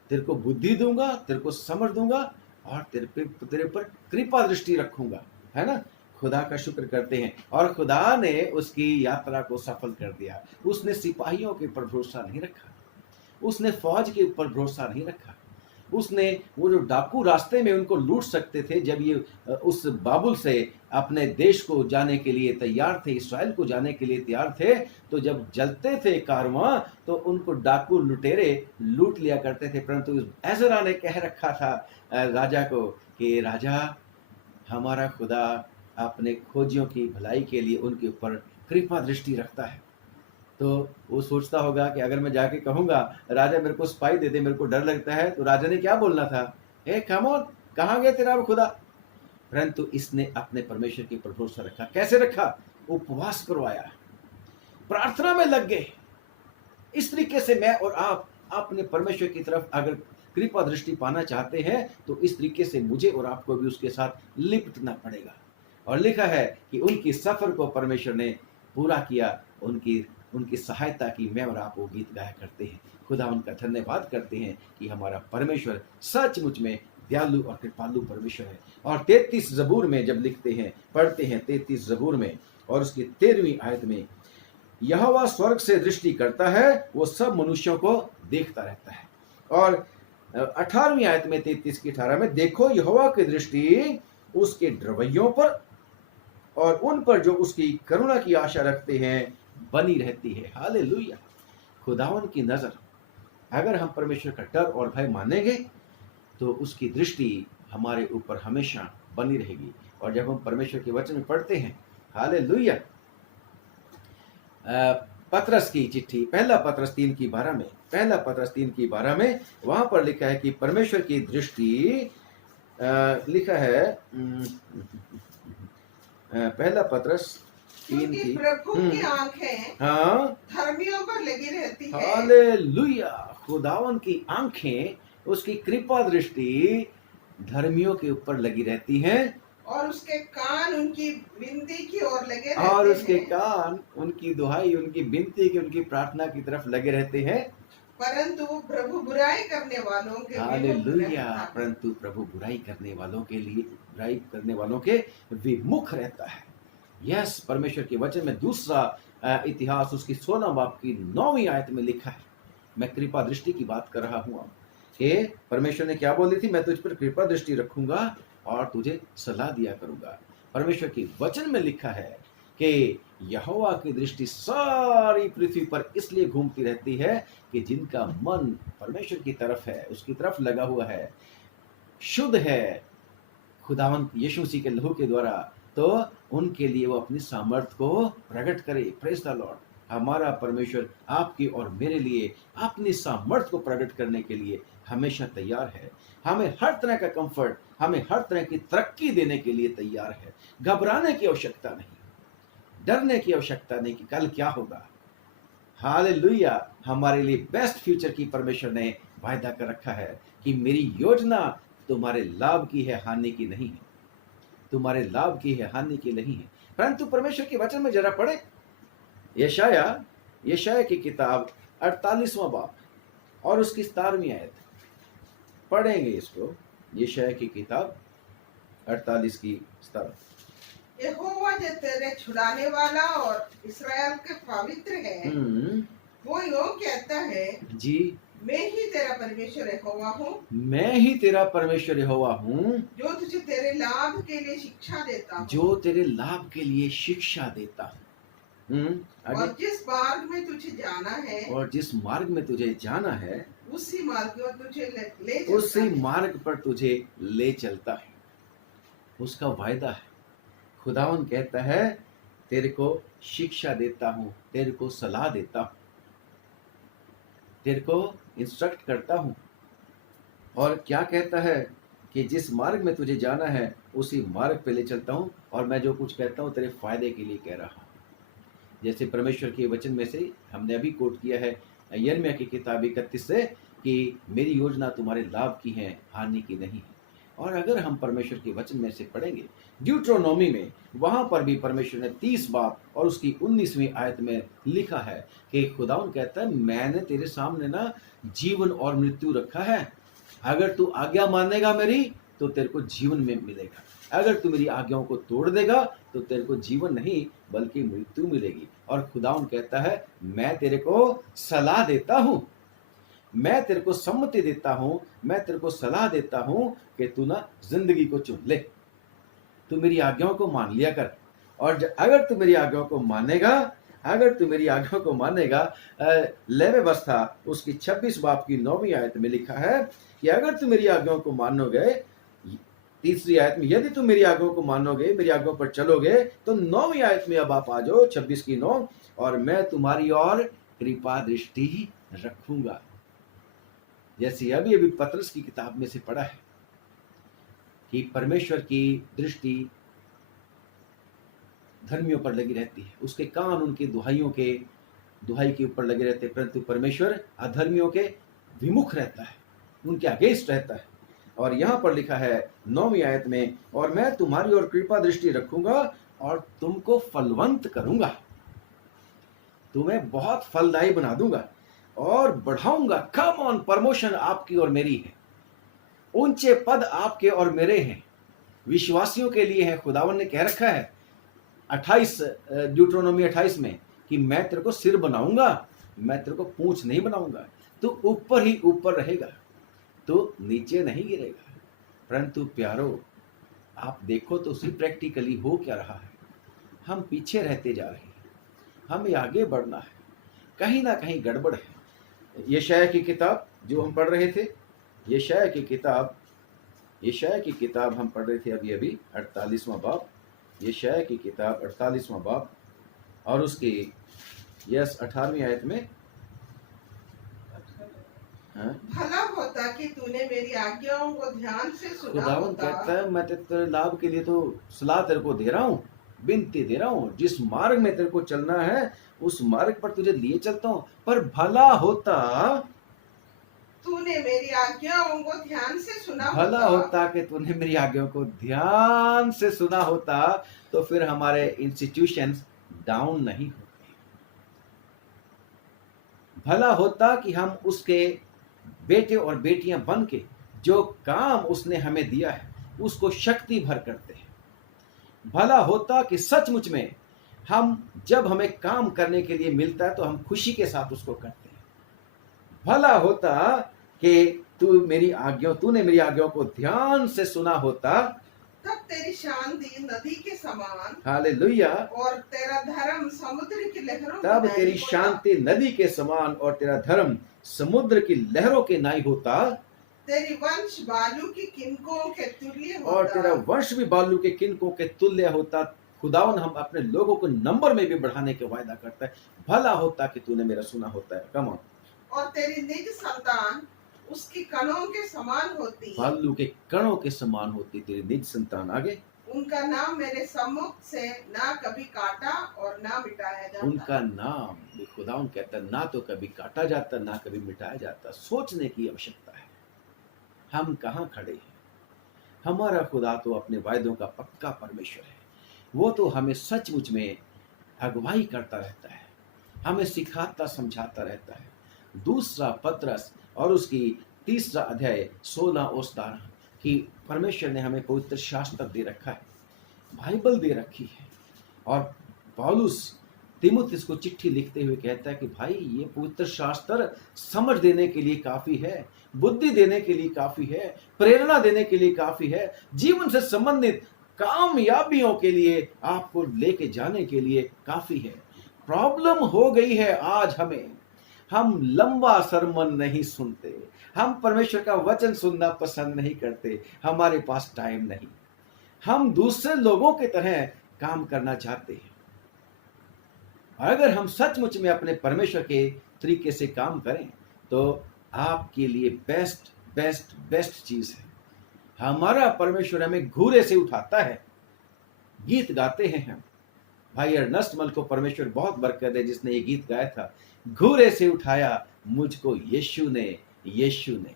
तेरे को बुद्धि दूंगा, तेरे को समझ दूंगा और तेरे पर कृपा दृष्टि रखूंगा, है ना। खुदा का शुक्र करते हैं। और खुदा ने उसकी यात्रा को सफल कर दिया। उसने सिपाहियों के ऊपर भरोसा नहीं रखा, उसने फौज के ऊपर भरोसा नहीं रखा, उसने वो जो डाकू रास्ते में उनको लूट सकते थे, जब ये उस बाबुल से अपने देश को जाने के लिए तैयार थे, इस्राएल को जाने के लिए तैयार थे, तो जब जलते थे कारवां तो उनको डाकू लुटेरे लूट लिया करते थे। परंतु एजरा ने कह रखा था राजा को कि राजा, हमारा खुदा अपने खोजियों की भलाई के लिए उनके ऊपर कृपा दृष्टि रखता है। तो वो सोचता होगा कि अगर मैं जाके कहूंगा राजा मेरे को स्पाई दे दे, मेरे को डर लगता है, तो राजा ने क्या बोलना था? ए कम ऑन, कहाँ गया तेरा खुदा? परंतु इसने अपने परमेश्वर के ऊपर भरोसा रखा। कैसे रखा? उपवास करवाया, प्रार्थना में लग गए। इस तरीके से मैं और आप अपने परमेश्वर की तरफ अगर कृपा दृष्टि पाना चाहते हैं, तो इस तरीके से मुझे और आपको भी उसके साथ लिपटना पड़ेगा। और लिखा है कि उनकी सफर को परमेश्वर ने पूरा किया, उनकी सहायता की मैं और आप वो गीत गाया करते हैं। खुदा उनका धन्यवाद करते हैं कि हमारा परमेश्वर सचमुच में दयालु और कृपालु परमेश्वर है। और 33 ज़बूर में जब लिखते हैं, पढ़ते हैं 33 ज़बूर में और उसकी 13वीं आयत में, यहोवा स्वर्ग से दृष्टि करता है, वो सब मनुष्यों को देखता रहता है। और 18वीं आयत में 33 की 18 में, देखो यहोवा की दृष्टि उसके ड्रवैयों पर और उन पर जो उसकी करुणा की आशा रखते हैं बनी रहती है। हालेलुया। खुदावन की नजर अगर हम परमेश्वर का डर और भय मानेंगे तो उसकी दृष्टि हमारे ऊपर हमेशा बनी रहेगी। और जब हम परमेश्वर के वचन में पढ़ते हैं, हालेलुया, पतरस की चिट्ठी, पहला पतरस 3:12 में, पहला पतरस 3:12 में वहां पर लिखा है कि परमेश्वर की दृष्टि, लिखा है पहला पतरस 3 क्योंकि की, प्रभु की आंखें हाँ, धर्मियों पर लगी रहती है हालेलुया, खुदावन की आंखें, उसकी कृपा दृष्टि धर्मियों के ऊपर लगी रहती हैं, और उसके कान उनकी विनती की ओर लगे और रहते उसके हैं। कान उनकी दुहाई, उनकी विनती की, उनकी प्रार्थना की तरफ लगे रहते हैं। परंतु प्रभु बुराई करने वालों के विमुख हालेलुया, रहता है। परंतु प्रभु बुराई करने वालों के लिए, बुराई करने वालों के विमुख रहता है। यस, परमेश्वर के वचन में दूसरा इतिहास उसकी 16 बाब की 9वीं आयत में लिखा है। मैं कृपा दृष्टि की बात कर रहा हूं अब, कि परमेश्वर ने क्या बोली थी, मैं तुझ पर कृपा दृष्टि रखूंगा और तुझे सलाह दिया करूंगा। परमेश्वर के वचन में लिखा है कि यहोवा की दृष्टि सारी पृथ्वी पर इसलिए घूमती रहती है कि जिनका मन परमेश्वर की तरफ है, उसकी तरफ लगा हुआ है, शुद्ध है खुदावन यीशु मसीह के लहू के द्वारा, तो उनके लिए वो अपनी सामर्थ को प्रकट करे। Praise the Lord. हमारा परमेश्वर आपकी और मेरे लिए अपनी सामर्थ को प्रकट करने के लिए हमेशा तैयार है। हमें हर तरह का कंफर्ट, हमें हर तरह की तरक्की देने के लिए तैयार है। घबराने की आवश्यकता नहीं, डरने की आवश्यकता नहीं कि कल क्या होगा। हालेलुया, हमारे लिए बेस्ट फ्यूचर की परमेश्वर ने वायदा कर रखा है कि मेरी योजना तुम्हारे लाभ की है, हानि की नहीं है। तुम्हारे लाभ की है, हानि की नहीं है। परंतु परमेश्वर के वचन में जरा पढ़े, यशाया की किताब 48वां बाब और उसकी 17वीं आयत पढ़ेंगे इसको। यशाया की किताब 48 की 17। यहोवा जो तेरे छुड़ाने वाला और इस्राएल के पवित्र है, वो यूं कहता है, जी, मैं ही तेरा परमेश्वर यहोवा हूँ, मैं ही तेरा परमेश्वर यहोवा हूँ, जो तुझे तेरे लाभ के लिए शिक्षा देता हूँ, जो तेरे लाभ के लिए शिक्षा देता हूँ। और जिस मार्ग में तुझे जाना है, और जिस मार्ग में तुझे जाना है, उसी मार्ग पर तुझे ले उसी चलता है। मार्ग पर तुझे ले चलता है। उसका वायदा है। खुदावन कहता है, तेरे को शिक्षा देता हूँ, तेरे को सलाह देता हूँ, तेरे को इंस्ट्रक्ट करता हूँ। और क्या कहता है कि जिस मार्ग में तुझे जाना है उसी मार्ग पे ले चलता हूँ, और मैं जो कुछ कहता हूँ तेरे फायदे के लिए कह रहा हूँ। जैसे परमेश्वर के वचन में से हमने अभी कोट किया है यिर्मयाह की किताब 31 से कि मेरी योजना तुम्हारे लाभ की है, हानि की नहीं है। और अगर हम परमेश्वर के वचन में से पढ़ेंगे ड्यूट्रोनोमी में, वहां पर भी परमेश्वर ने 30 बाब और उसकी 19वीं आयत में लिखा है कि खुदावन कहता है, मैंने तेरे सामने ना जीवन और मृत्यु रखा है। अगर तू आज्ञा मानेगा मेरी तो तेरे को जीवन में मिलेगा, अगर तू मेरी आज्ञाओं को तोड़ देगा तो तेरे को जीवन नहीं बल्कि मृत्यु मिलेगी। और खुदावन कहता है, मैं तेरे को सलाह देता हूं, मैं तेरे को सम्मति देता हूं, मैं तेरे को सलाह देता हूं कि तू ना जिंदगी को चुन ले, तू मेरी आज्ञाओं को मान लिया कर। और अगर तू मेरी आज्ञाओं को मानेगा, अगर तू मेरी आज्ञाओं को मानेगा, ले व्यवस्था उसकी 26 बाब की 9वीं आयत में लिखा है कि अगर तू मेरी आज्ञाओं को मानोगे, तीसरी आयत में, यदि तुम मेरी आज्ञाओं को मानोगे, मेरी आज्ञाओं पर चलोगे, तो 9वीं आयत में अब आप आ जाओ 26 की 9, और मैं तुम्हारी और कृपा दृष्टि रखूंगा। जैसे अभी अभी पतरस की किताब में से पढ़ा है कि परमेश्वर की दृष्टि धर्मियों पर लगी रहती है, उसके कान उनकी दुहाई के ऊपर लगे रहते हैं, परंतु परमेश्वर अधर्मियों के विमुख रहता है, उनके अगेंस्ट रहता है। और यहाँ पर लिखा है 9वीं आयत में, और मैं तुम्हारी ओर कृपा दृष्टि रखूंगा और तुमको फलवंत करूंगा, तुम्हें बहुत फलदायी बना दूंगा और बढ़ाऊंगा। कम ऑन, प्रमोशन आपकी और मेरी है, ऊंचे पद आपके और मेरे हैं, विश्वासियों के लिए है। खुदावन ने कह रखा है 28 ड्यूट्रोनोमी 28 में कि मैं तेरे को सिर बनाऊंगा, मैं तेरे को पूंछ नहीं बनाऊंगा। तू ऊपर ही ऊपर रहेगा, तो नीचे नहीं गिरेगा। परंतु प्यारो, आप देखो तो उसी प्रैक्टिकली हो क्या रहा है। हम पीछे रहते जा रहे हैं, हमें आगे बढ़ना है, कहीं ना कहीं गड़बड़ है। यशायाह की किताब जो हम पढ़ रहे थे, यशायाह की किताब हम पढ़ रहे थे अभी अभी 48वां बाब, यशायाह की किताब 48वां बाब और उसकी 18वीं आयत में, हाँ, भला होता कि तूने मेरी आज्ञाओं को ध्यान से सुना खुदावन होता। कहता है मैं तेरे लाभ के लिए तो सलाह तेरे को दे रहा हूँ, विनती दे रहा हूँ, जिस मार्ग में तेरे को चलना है उस मार्ग पर तुझे लिए चलता हूँ, पर भला होता, तूने मेरी आज्ञाओं को ध्यान से सुना भला होता। होता कि तूने मेरी आज्ञाओं को ध्यान से सुना होता, तो फिर हमारे इंस्टीट्यूशंस डाउन नहीं होते। भला होता कि हम उसके बेटे और बेटियां बन के जो काम उसने हमें दिया है उसको शक्ति भर करते हैं। भला होता कि सचमुच में हम जब हमें काम करने के लिए मिलता है तो हम खुशी के साथ उसको करते हैं। भला होता कि तूने मेरी आज्ञाओं को ध्यान से सुना होता, तब तेरी शांति नदी के समान हालेलुया, और तेरा धर्म समुद्र की लहरों के तब नाई तेरी होता। शांति नदी के समान और तेरा धर्म समुद्र की लहरों के नाई होता, तेरी वंश बालू की किनकों के तुल्य होता। और तेरा वंश भी बालू के किनकों के तुल्य होता। खुदावन हम अपने लोगों को नंबर में भी बढ़ाने के वायदा करता है। भला होता कि तूने मेरा सुना होता है, कम ऑन। और तेरी निज संतान उसकी कणों के समान होती। बालू के कणों के समान होती तेरी निज संतान। आगे, उनका नाम मेरे सम्मुख से ना कभी काटा और ना मिटाया जाता। उनका नाम, खुदावन कहता है, ना तो कभी काटा जाता ना कभी मिटाया जाता। सोचने की आवश्यकता है, हम कहाँ खड़े हैं। हमारा खुदा तो अपने वायदों का पक्का परमेश्वर है। वो तो हमें सचमुच में अगुवाई करता रहता है, हमें सिखाता समझाता रहता है। दूसरा पत्रस और उसकी 3रा अध्याय 16 और 17 कि परमेश्वर ने हमें पवित्र शास्त्र दे रखा है, बाइबल दे रखी है। और पौलुस तीमुथियुस को चिट्ठी लिखते हुए कहता है कि भाई ये पवित्र शास्त्र समझ देने के लिए काफी है, बुद्धि देने के लिए काफी है, प्रेरणा देने के लिए काफी है, जीवन से संबंधित कामयाबियों के लिए आपको लेके जाने के लिए काफी है। प्रॉब्लम हो गई है आज हमें, हम लंबा सरमन नहीं सुनते, हम परमेश्वर का वचन सुनना पसंद नहीं करते, हमारे पास टाइम नहीं, हम दूसरे लोगों की तरह काम करना चाहते हैं। अगर हम सचमुच में अपने परमेश्वर के तरीके से काम करें तो आपके लिए बेस्ट बेस्ट बेस्ट चीज है। हमारा परमेश्वर हमें घूरे से उठाता है। गीत गाते हैं हम, भाई अर्नस्ट मल को परमेश्वर बहुत बरकत है जिसने ये गीत गाया था, घूरे से उठाया मुझको यीशु ने, यीशु ने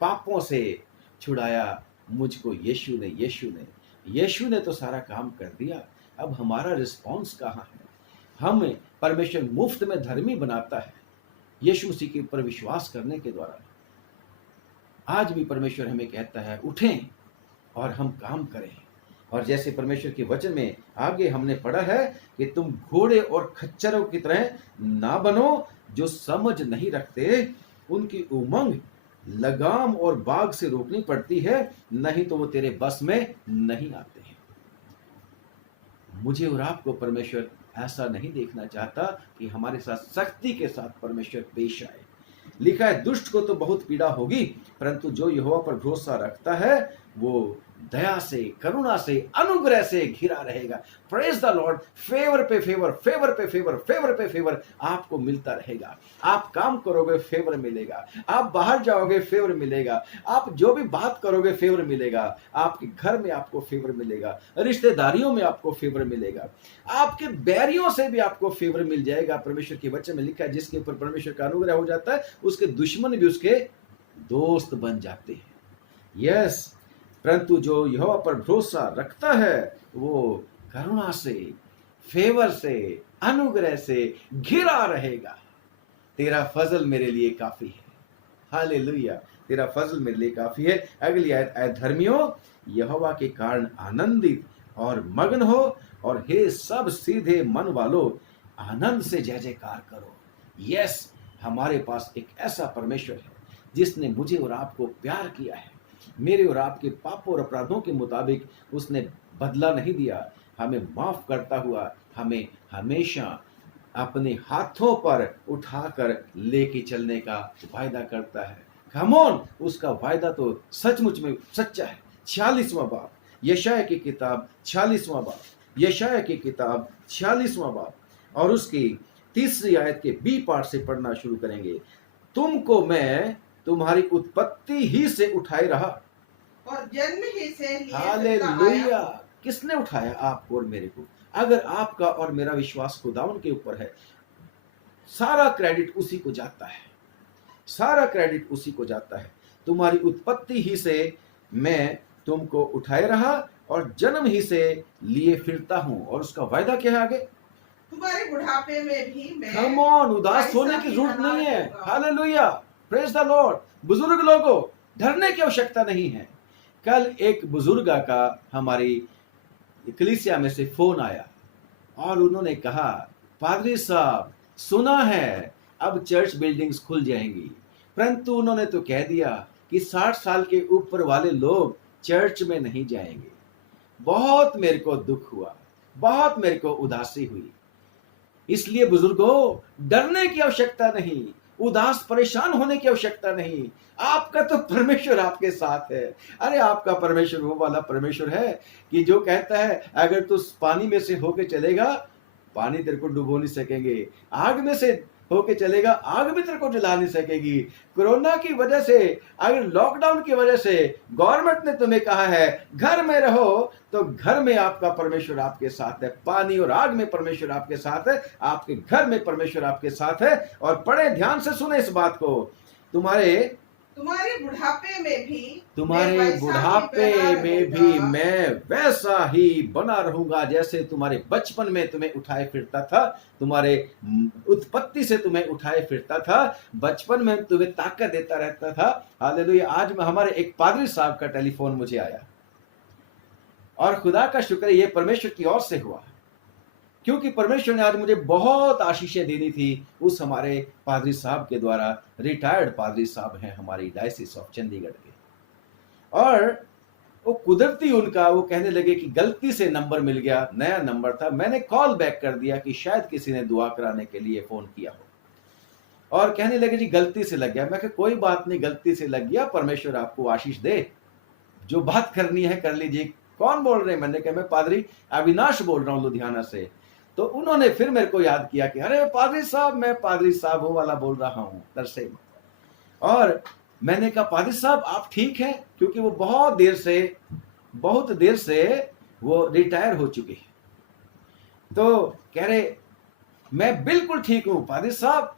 पापों से छुड़ाया मुझको यीशु ने, यीशु ने, यीशु ने तो सारा काम कर दिया। अब हमारा रिस्पॉन्स कहाँ है? हमें परमेश्वर मुफ्त में धर्मी बनाता है यीशु मसीह के ऊपर विश्वास करने के द्वारा। आज भी परमेश्वर हमें कहता है उठें और हम काम करें। और जैसे परमेश्वर के वचन में आगे हमने पढ़ा है कि तुम घोड़े और खच्चरों की तरह ना बनो जो समझ नहीं रखते, उनकी उमंग लगाम और बाग से रोकनी पड़ती है, नहीं तो वो तेरे बस में नहीं आते हैं। मुझे और आपको परमेश्वर ऐसा नहीं देखना चाहता कि हमारे साथ सख्ती के साथ परमेश्वर पेश आए। लिखा है दुष्ट को तो बहुत पीड़ा होगी, परंतु जो यहोवा पर भरोसा रखता है वो दया से, करुणा से, अनुग्रह से घिरा रहेगा। Praise the Lord. फेवर पे फेवर, फेवर पे फेवर, फेवर पे फेवर आपको मिलता रहेगा। आप काम करोगे फेवर मिलेगा, आप बाहर जाओगे फेवर मिलेगा, आप जो भी बात करोगे फेवर मिलेगा, आपके घर में आपको फेवर मिलेगा, रिश्तेदारियों में आपको फेवर मिलेगा, आपके बैरियों से भी आपको फेवर मिल जाएगा। परमेश्वर के वचन में लिखा है जिसके ऊपर परमेश्वर का अनुग्रह हो जाता है उसके दुश्मन भी उसके दोस्त बन जाते हैं। यस, परंतु जो यहोवा पर भरोसा रखता है वो करुणा से, फेवर से, अनुग्रह से घिरा रहेगा। तेरा फजल मेरे लिए काफी है। हालेलुया, तेरा फजल मेरे लिए काफी है। अगली आयत, धर्मियों यहोवा के कारण आनंदित और मग्न हो, और हे सब सीधे मन वालों आनंद से जय जयकार करो। यस, हमारे पास एक ऐसा परमेश्वर है जिसने मुझे और आपको प्यार किया है। मेरे और आपके पापों और अपराधों के मुताबिक उसने बदला नहीं दिया, हमें माफ करता हुआ हमें हमेशा अपने हाथों पर उठाकर लेके चलने का वायदा करता है। कम ऑन, उसका वायदा तो सचमुच में सच्चा है। 46वां बाब, यशाया की किताब 46वां बाब, यशाया की किताब 46वां बाब और उसकी तीसरी आयत के बी पार्ट से पढ़ना शुरू करेंगे। तुमको मैं तुम्हारी उत्पत्ति ही से उठाए रहा और जन्म ही से लिए फिरता हालेलुया। आया। किसने उठाया आपको और मेरे को? अगर आपका और मेरा विश्वास खुदावन के ऊपर है, सारा क्रेडिट उसी को जाता है, सारा क्रेडिट उसी को जाता है। तुम्हारी उत्पत्ति ही से मैं तुमको उठाए रहा और जन्म ही से लिए फिरता हूं। और उसका वायदा क्या है आगे? तुम्हारे बुढ़ापे में भी मैं कम ऑन, उदास होने की जरूरत नहीं है। Hallelujah, praise the Lord. बुजुर्ग लोगों, डरने की आवश्यकता नहीं है। कल एक बुजुर्ग का हमारी कलीसिया में से फोन आया और उन्होंने कहा, पादरी साहब सुना है अब चर्च बिल्डिंग्स खुल जाएंगी, परंतु उन्होंने तो कह दिया कि 60 साल के ऊपर वाले लोग चर्च में नहीं जाएंगे। बहुत मेरे को दुख हुआ, बहुत मेरे को उदासी हुई। इसलिए बुजुर्गों, डरने की आवश्यकता नहीं, उदास परेशान होने की आवश्यकता नहीं। आपका तो परमेश्वर आपके साथ है। अरे आपका परमेश्वर वो वाला परमेश्वर है कि जो कहता है अगर तू पानी में से होके चलेगा, पानी तेरे को डुबो नहीं सकेंगे, आग में से होके चलेगा, आग भी तेरे को जला नहीं सकेगी। कोरोना की वजह से, अगर लॉकडाउन की वजह से गवर्नमेंट ने तुम्हें कहा है घर में रहो, तो घर में आपका परमेश्वर आपके साथ है। पानी और आग में परमेश्वर आपके साथ है, आपके घर में परमेश्वर आपके साथ है। और बड़े ध्यान से सुने इस बात को, तुम्हारे बुढ़ापे में भी तुम्हारे बुढ़ापे में भी मैं वैसा ही बना रहूंगा जैसे तुम्हारे बचपन में तुम्हें उठाए फिरता था, तुम्हारे उत्पत्ति से तुम्हें उठाए फिरता था, बचपन में तुम्हें ताकत देता रहता था। हालेलुया। आज हमारे एक पादरी साहब का टेलीफोन मुझे आया और खुदा का शुक्र ये परमेश्वर की ओर से हुआ, क्योंकि परमेश्वर ने आज मुझे बहुत आशीषें देनी थी उस हमारे पादरी साहब के द्वारा। रिटायर्ड पादरी साहब हैं हमारी डायसिस ऑफ चंडीगढ़ के। और वो कुदरती उनका, वो कहने लगे कि गलती से नंबर मिल गया, नया नंबर था। मैंने कॉल बैक कर दिया कि शायद किसी ने दुआ कराने के लिए फोन किया हो, और कहने लगे जी गलती से लग गया। मैं कहा कोई बात नहीं, गलती से लग गया, परमेश्वर आपको आशीष दे, जो बात करनी है कर लीजिए। कौन बोल रहे हैं? मैंने कहा मैं पादरी अविनाश बोल रहा हूँ लुधियाना से। तो उन्होंने फिर मेरे को याद किया कि अरे पादरी साहब, मैं पादरी साहब वो वाला बोल रहा हूँ तरसे। और मैंने कहा पादरी साहब आप ठीक हैं? क्योंकि वो बहुत देर से वो रिटायर हो चुके हैं। तो कह रहे मैं बिल्कुल ठीक हूं पादरी साहब,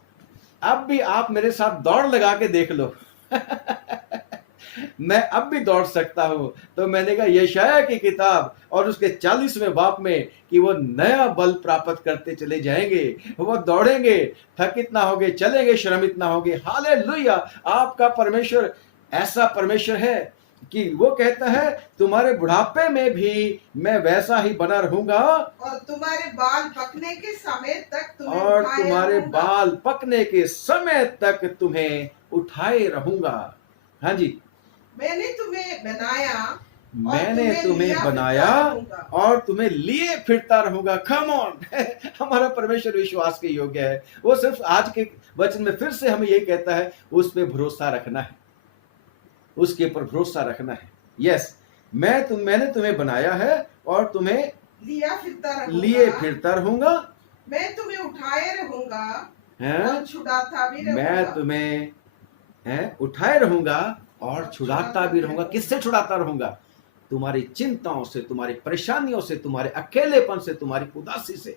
अब भी आप मेरे साथ दौड़ लगा के देख लो। मैं अब भी दौड़ सकता हूं। तो मैंने कहा यशाया की किताब और उसके 40वें बाब में कि वो नया बल प्राप्त करते चले जाएंगे, वो दौड़ेंगे, थकित ना होगे, चलेंगे, श्रमित ना होगे। हालेलुया। आपका परमेश्वर ऐसा परमेश्वर है कि वो कहता है तुम्हारे बुढ़ापे में भी मैं वैसा ही बना रहूंगा और तुम्हारे बाल पकने के समय तक तुम्हें उठाए रहूंगा। हाँ जी, मैंने तुम्हें बनाया और तुम्हें लिए फिरता रहूंगा। Come on. हमारा परमेश्वर विश्वास के योग्य है। वो सिर्फ आज के वचन में फिर से हमें ये कहता है उस पे भरोसा रखना है, उसके ऊपर भरोसा रखना है। यस, मैंने तुम्हें बनाया है और तुम्हें लिए फिरता रहूंगा। मैं तुम्हें उठाए रहूंगा और छुड़ाता भी रहूंगा। मैं तुम्हें उठाए रहूंगा और छुड़ाता भी रहूंगा। किससे छुड़ाता रहूंगा? तुम्हारी चिंताओं से, तुम्हारी परेशानियों से, तुम्हारे अकेलेपन से, तुम्हारी उदासी से।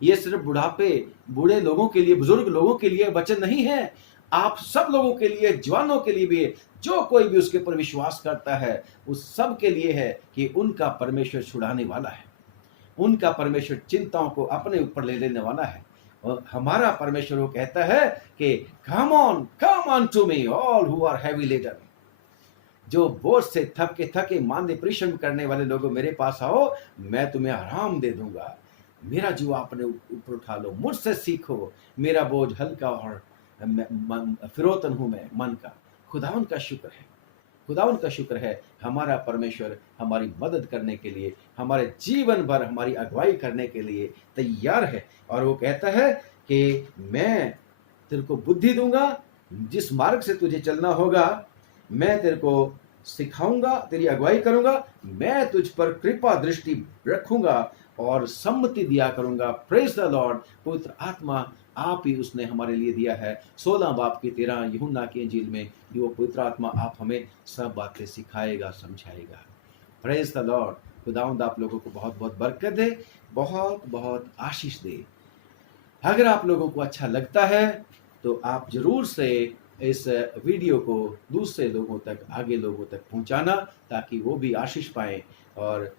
ये सिर्फ बूढ़े लोगों के लिए, बुजुर्ग लोगों के लिए वचन नहीं है, आप सब लोगों के लिए, जवानों के लिए भी है। जो कोई भी उसके ऊपर विश्वास करता है उस सब के लिए है कि उनका परमेश्वर छुड़ाने वाला है, उनका परमेश्वर चिंताओं को अपने ऊपर ले लेने वाला है। और हमारा परमेश्वर वो कहता है कि come on to me all who are heavy laden. जो बोझ से थके मांदे परिश्रम करने वाले लोगों, मेरे पास आओ, मैं तुम्हें आराम दे दूंगा। मेरा जुआ अपने ऊपर उठा लो, मुझसे सीखो, मेरा बोझ हल्का और फिरोतन हूं मैं मन का। खुदावन का शुक्र है, खुदावन का शुक्र है, हमारा परमेश्वर हमारी मदद करने के लिए, हमारे जीवन भर हमारी अगुवाई करने के लिए तैयार है। और वो कहता है कि मैं तेरे को बुद्धि दूंगा, जिस मार्ग से तुझे चलना होगा मैं तेरे को सिखाऊंगा, तेरी अगुवाई करूंगा, मैं तुझ पर कृपा दृष्टि रखूंगा और सम्मति दिया करूंगा। Praise the Lord. पवित्र आत्मा आप ही उसने हमारे लिए दिया है। 16 बाब की 13 यूहन्ना की इंजील में कि वो पवित्र आत्मा आप हमें सब बातें सिखाएगा, समझाएगा। Praise the Lord. खुदावंद आप लोगों को बहुत बहुत बरकत दे, बहुत बहुत आशीष दे। अगर आप लोगों को अच्छा लगता है तो आप जरूर से इस वीडियो को दूसरे लोगों तक, आगे लोगों तक पहुंचाना, ताकि वो भी आशीष पाए। और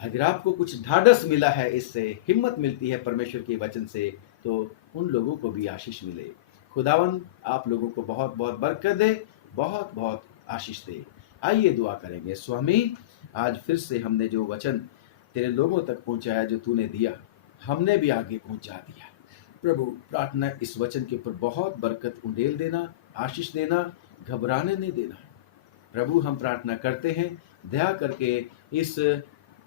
अगर आपको कुछ ढाढ़स मिला है, इससे हिम्मत मिलती है परमेश्वर के वचन से, तो उन लोगों को भी आशीष मिले। खुदावन आप लोगों को बहुत बहुत बरकत दे, बहुत बहुत आशीष दे। आइए दुआ करेंगे। स्वामी, आज फिर से हमने जो वचन तेरे लोगों तक पहुंचाया, जो तूने दिया, हमने भी आगे पहुंचा दिया। प्रभु प्रार्थना इस वचन के ऊपर बहुत बरकत उंडेल देना, आशीष देना, घबराने नहीं देना। प्रभु हम प्रार्थना करते हैं, दया करके इस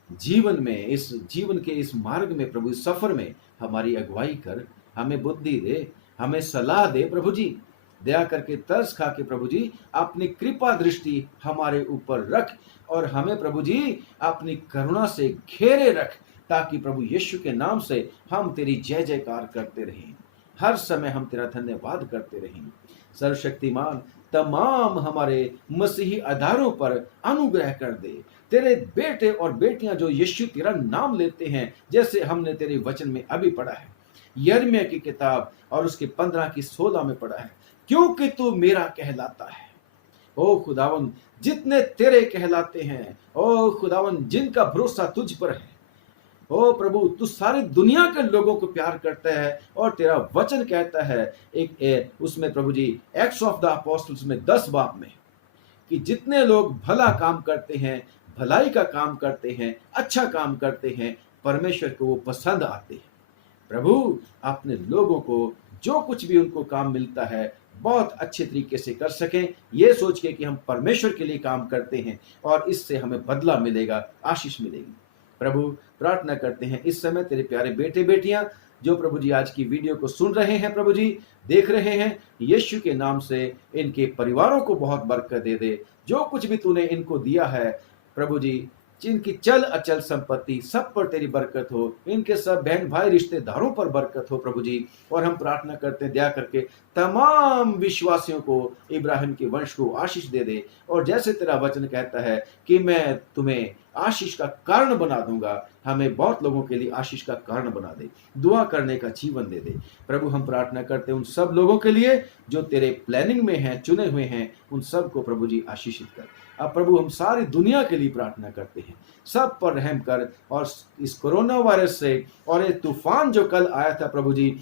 जीवन में, इस जीवन के इस मार्ग में प्रभु, इस सफर में हमारी अगुवाई कर, हमें बुद्धि दे, हमें सलाह दे। प्रभु जी दया करके तरस खा के प्रभु जी अपनी कृपा दृष्टि हमारे ऊपर रख और हमें प्रभु जी अपनी करुणा से घेरे रख, ताकि प्रभु यीशु के नाम से हम तेरी जय जयकार करते रहें, हर समय हम तेरा धन्यवाद करते रहें। सर्वशक्तिमान तमाम हमारे मसीही आधारों पर अनुग्रह कर दे। तेरे बेटे और बेटियां जो यीशु तेरा नाम लेते हैं, जैसे हमने तेरे वचन में अभी पढ़ा है, यिर्मयाह की किताब और उसके 15 की 16 में पढ़ा है, क्योंकि तू मेरा कहलाता है। ओ खुदावन, जितने तेरे कहलाते हैं, ओ खुदावन, जिनका भरोसा तुझ पर है, ओ प्रभु, तू सारी दुनिया के लोगों को प्यार करता है। और तेरा वचन कहता है उसमें प्रभु जी एक्ट्स ऑफ द अपोस्टल्स में 10 बाब में, कि जितने लोग भला काम करते हैं, भलाई का काम करते हैं, अच्छा काम करते हैं, परमेश्वर को वो पसंद आते हैं। प्रभु अपने लोगों को जो कुछ भी उनको काम मिलता है बहुत अच्छे तरीके से कर सकें, ये सोच के कि हम परमेश्वर के लिए काम करते हैं और इससे हमें बदला मिलेगा, आशीष मिलेगी। प्रभु प्रार्थना करते हैं इस समय तेरे प्यारे बेटे बेटियां जो प्रभु जी आज की वीडियो को सुन रहे हैं, प्रभु जी देख रहे हैं, यीशु के नाम से इनके परिवारों को बहुत बरकत दे दे। जो कुछ भी तूने इनको दिया है प्रभु जी, जिनकी चल अचल संपत्ति, सब पर तेरी बरकत हो, इनके सब बहन भाई रिश्तेदारों पर बरकत हो प्रभु जी। और हम प्रार्थना करते हैं दया करके तमाम विश्वासियों को, इब्राहिम के वंश को आशीष दे दे। और जैसे तेरा वचन कहता है कि मैं तुम्हें आशीष का कारण बना दूंगा, हमें बहुत लोगों के लिए आशीष का कारण बना दे, दुआ करने का जीवन दे दे। प्रभु हम प्रार्थना करते हैं उन सब लोगों के लिए जो तेरे प्लानिंग में हैं, चुने हुए हैं, उन सब को प्रभु जी आशीषित कर। अब प्रभु हम सारी दुनिया के लिए प्रार्थना करते हैं, सब पर रहम कर। और इस कोरोना वायरस से और ये तूफान जो कल आया था प्रभु जी,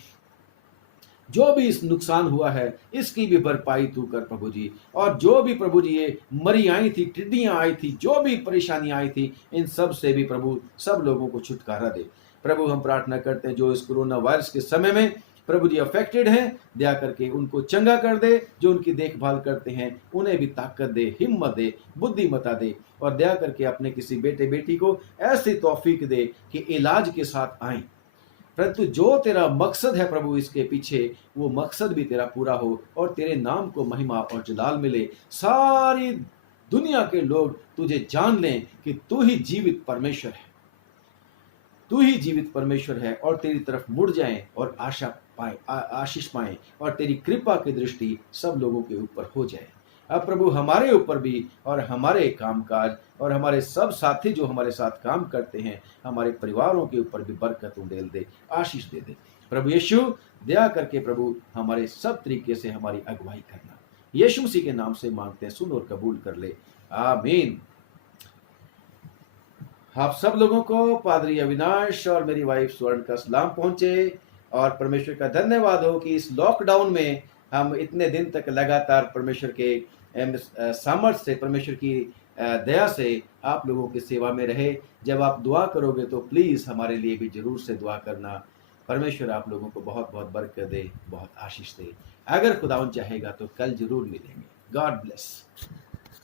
जो भी इस नुकसान हुआ है इसकी भी भरपाई तू कर प्रभु जी। और जो भी प्रभु जी ये मरी आई थी, टिड्डियां आई थी, जो भी परेशानियां आई थी, इन सब से भी प्रभु सब लोगों को छुटकारा दे। प्रभु हम प्रार्थना करते हैं जो इस कोरोना वायरस के समय में प्रभु जी अफेक्टेड हैं, दया करके उनको चंगा कर दे। जो उनकी देखभाल करते हैं उन्हें भी ताकत दे, हिम्मत दे, बुद्धिमता दे। और दया करके अपने किसी बेटे बेटी को ऐसी तौफीक दे कि इलाज के साथ आए, परंतु जो तेरा मकसद है प्रभु इसके पीछे, वो मकसद भी तेरा पूरा हो और तेरे नाम को महिमा और जलाल मिले। सारी दुनिया के लोग तुझे जान लें कि तू ही जीवित परमेश्वर है, तू ही जीवित परमेश्वर है, और तेरी तरफ मुड़ जाएं और आशा पाए, आशीष पाएं, और तेरी कृपा की दृष्टि सब लोगों के ऊपर हो जाए। अब प्रभु हमारे ऊपर भी और हमारे कामकाज और हमारे सब साथी जो हमारे साथ काम करते हैं, हमारे परिवारों के ऊपर भी बरकत उंडेल दे, आशीष दे दे। प्रभु यीशु दया करके प्रभु हमारे सब तरीके से हमारी अगुवाई करना, यीशु मसीह के नाम से मांगते हैं, सुन और कबूल कर ले, आमीन। आप सब लोगों को पादरी अविनाश और मेरी वाइफ स्वर्ण का सलाम पहुंचे। और परमेश्वर का धन्यवाद हो कि इस लॉकडाउन में हम इतने दिन तक लगातार परमेश्वर के सामर्थ्य से, परमेश्वर की दया से आप लोगों की सेवा में रहे। जब आप दुआ करोगे तो प्लीज़ हमारे लिए भी जरूर से दुआ करना। परमेश्वर आप लोगों को बहुत बहुत बरकत दे, बहुत आशीष दे। अगर खुदावन चाहेगा तो कल जरूर मिलेंगे। God bless.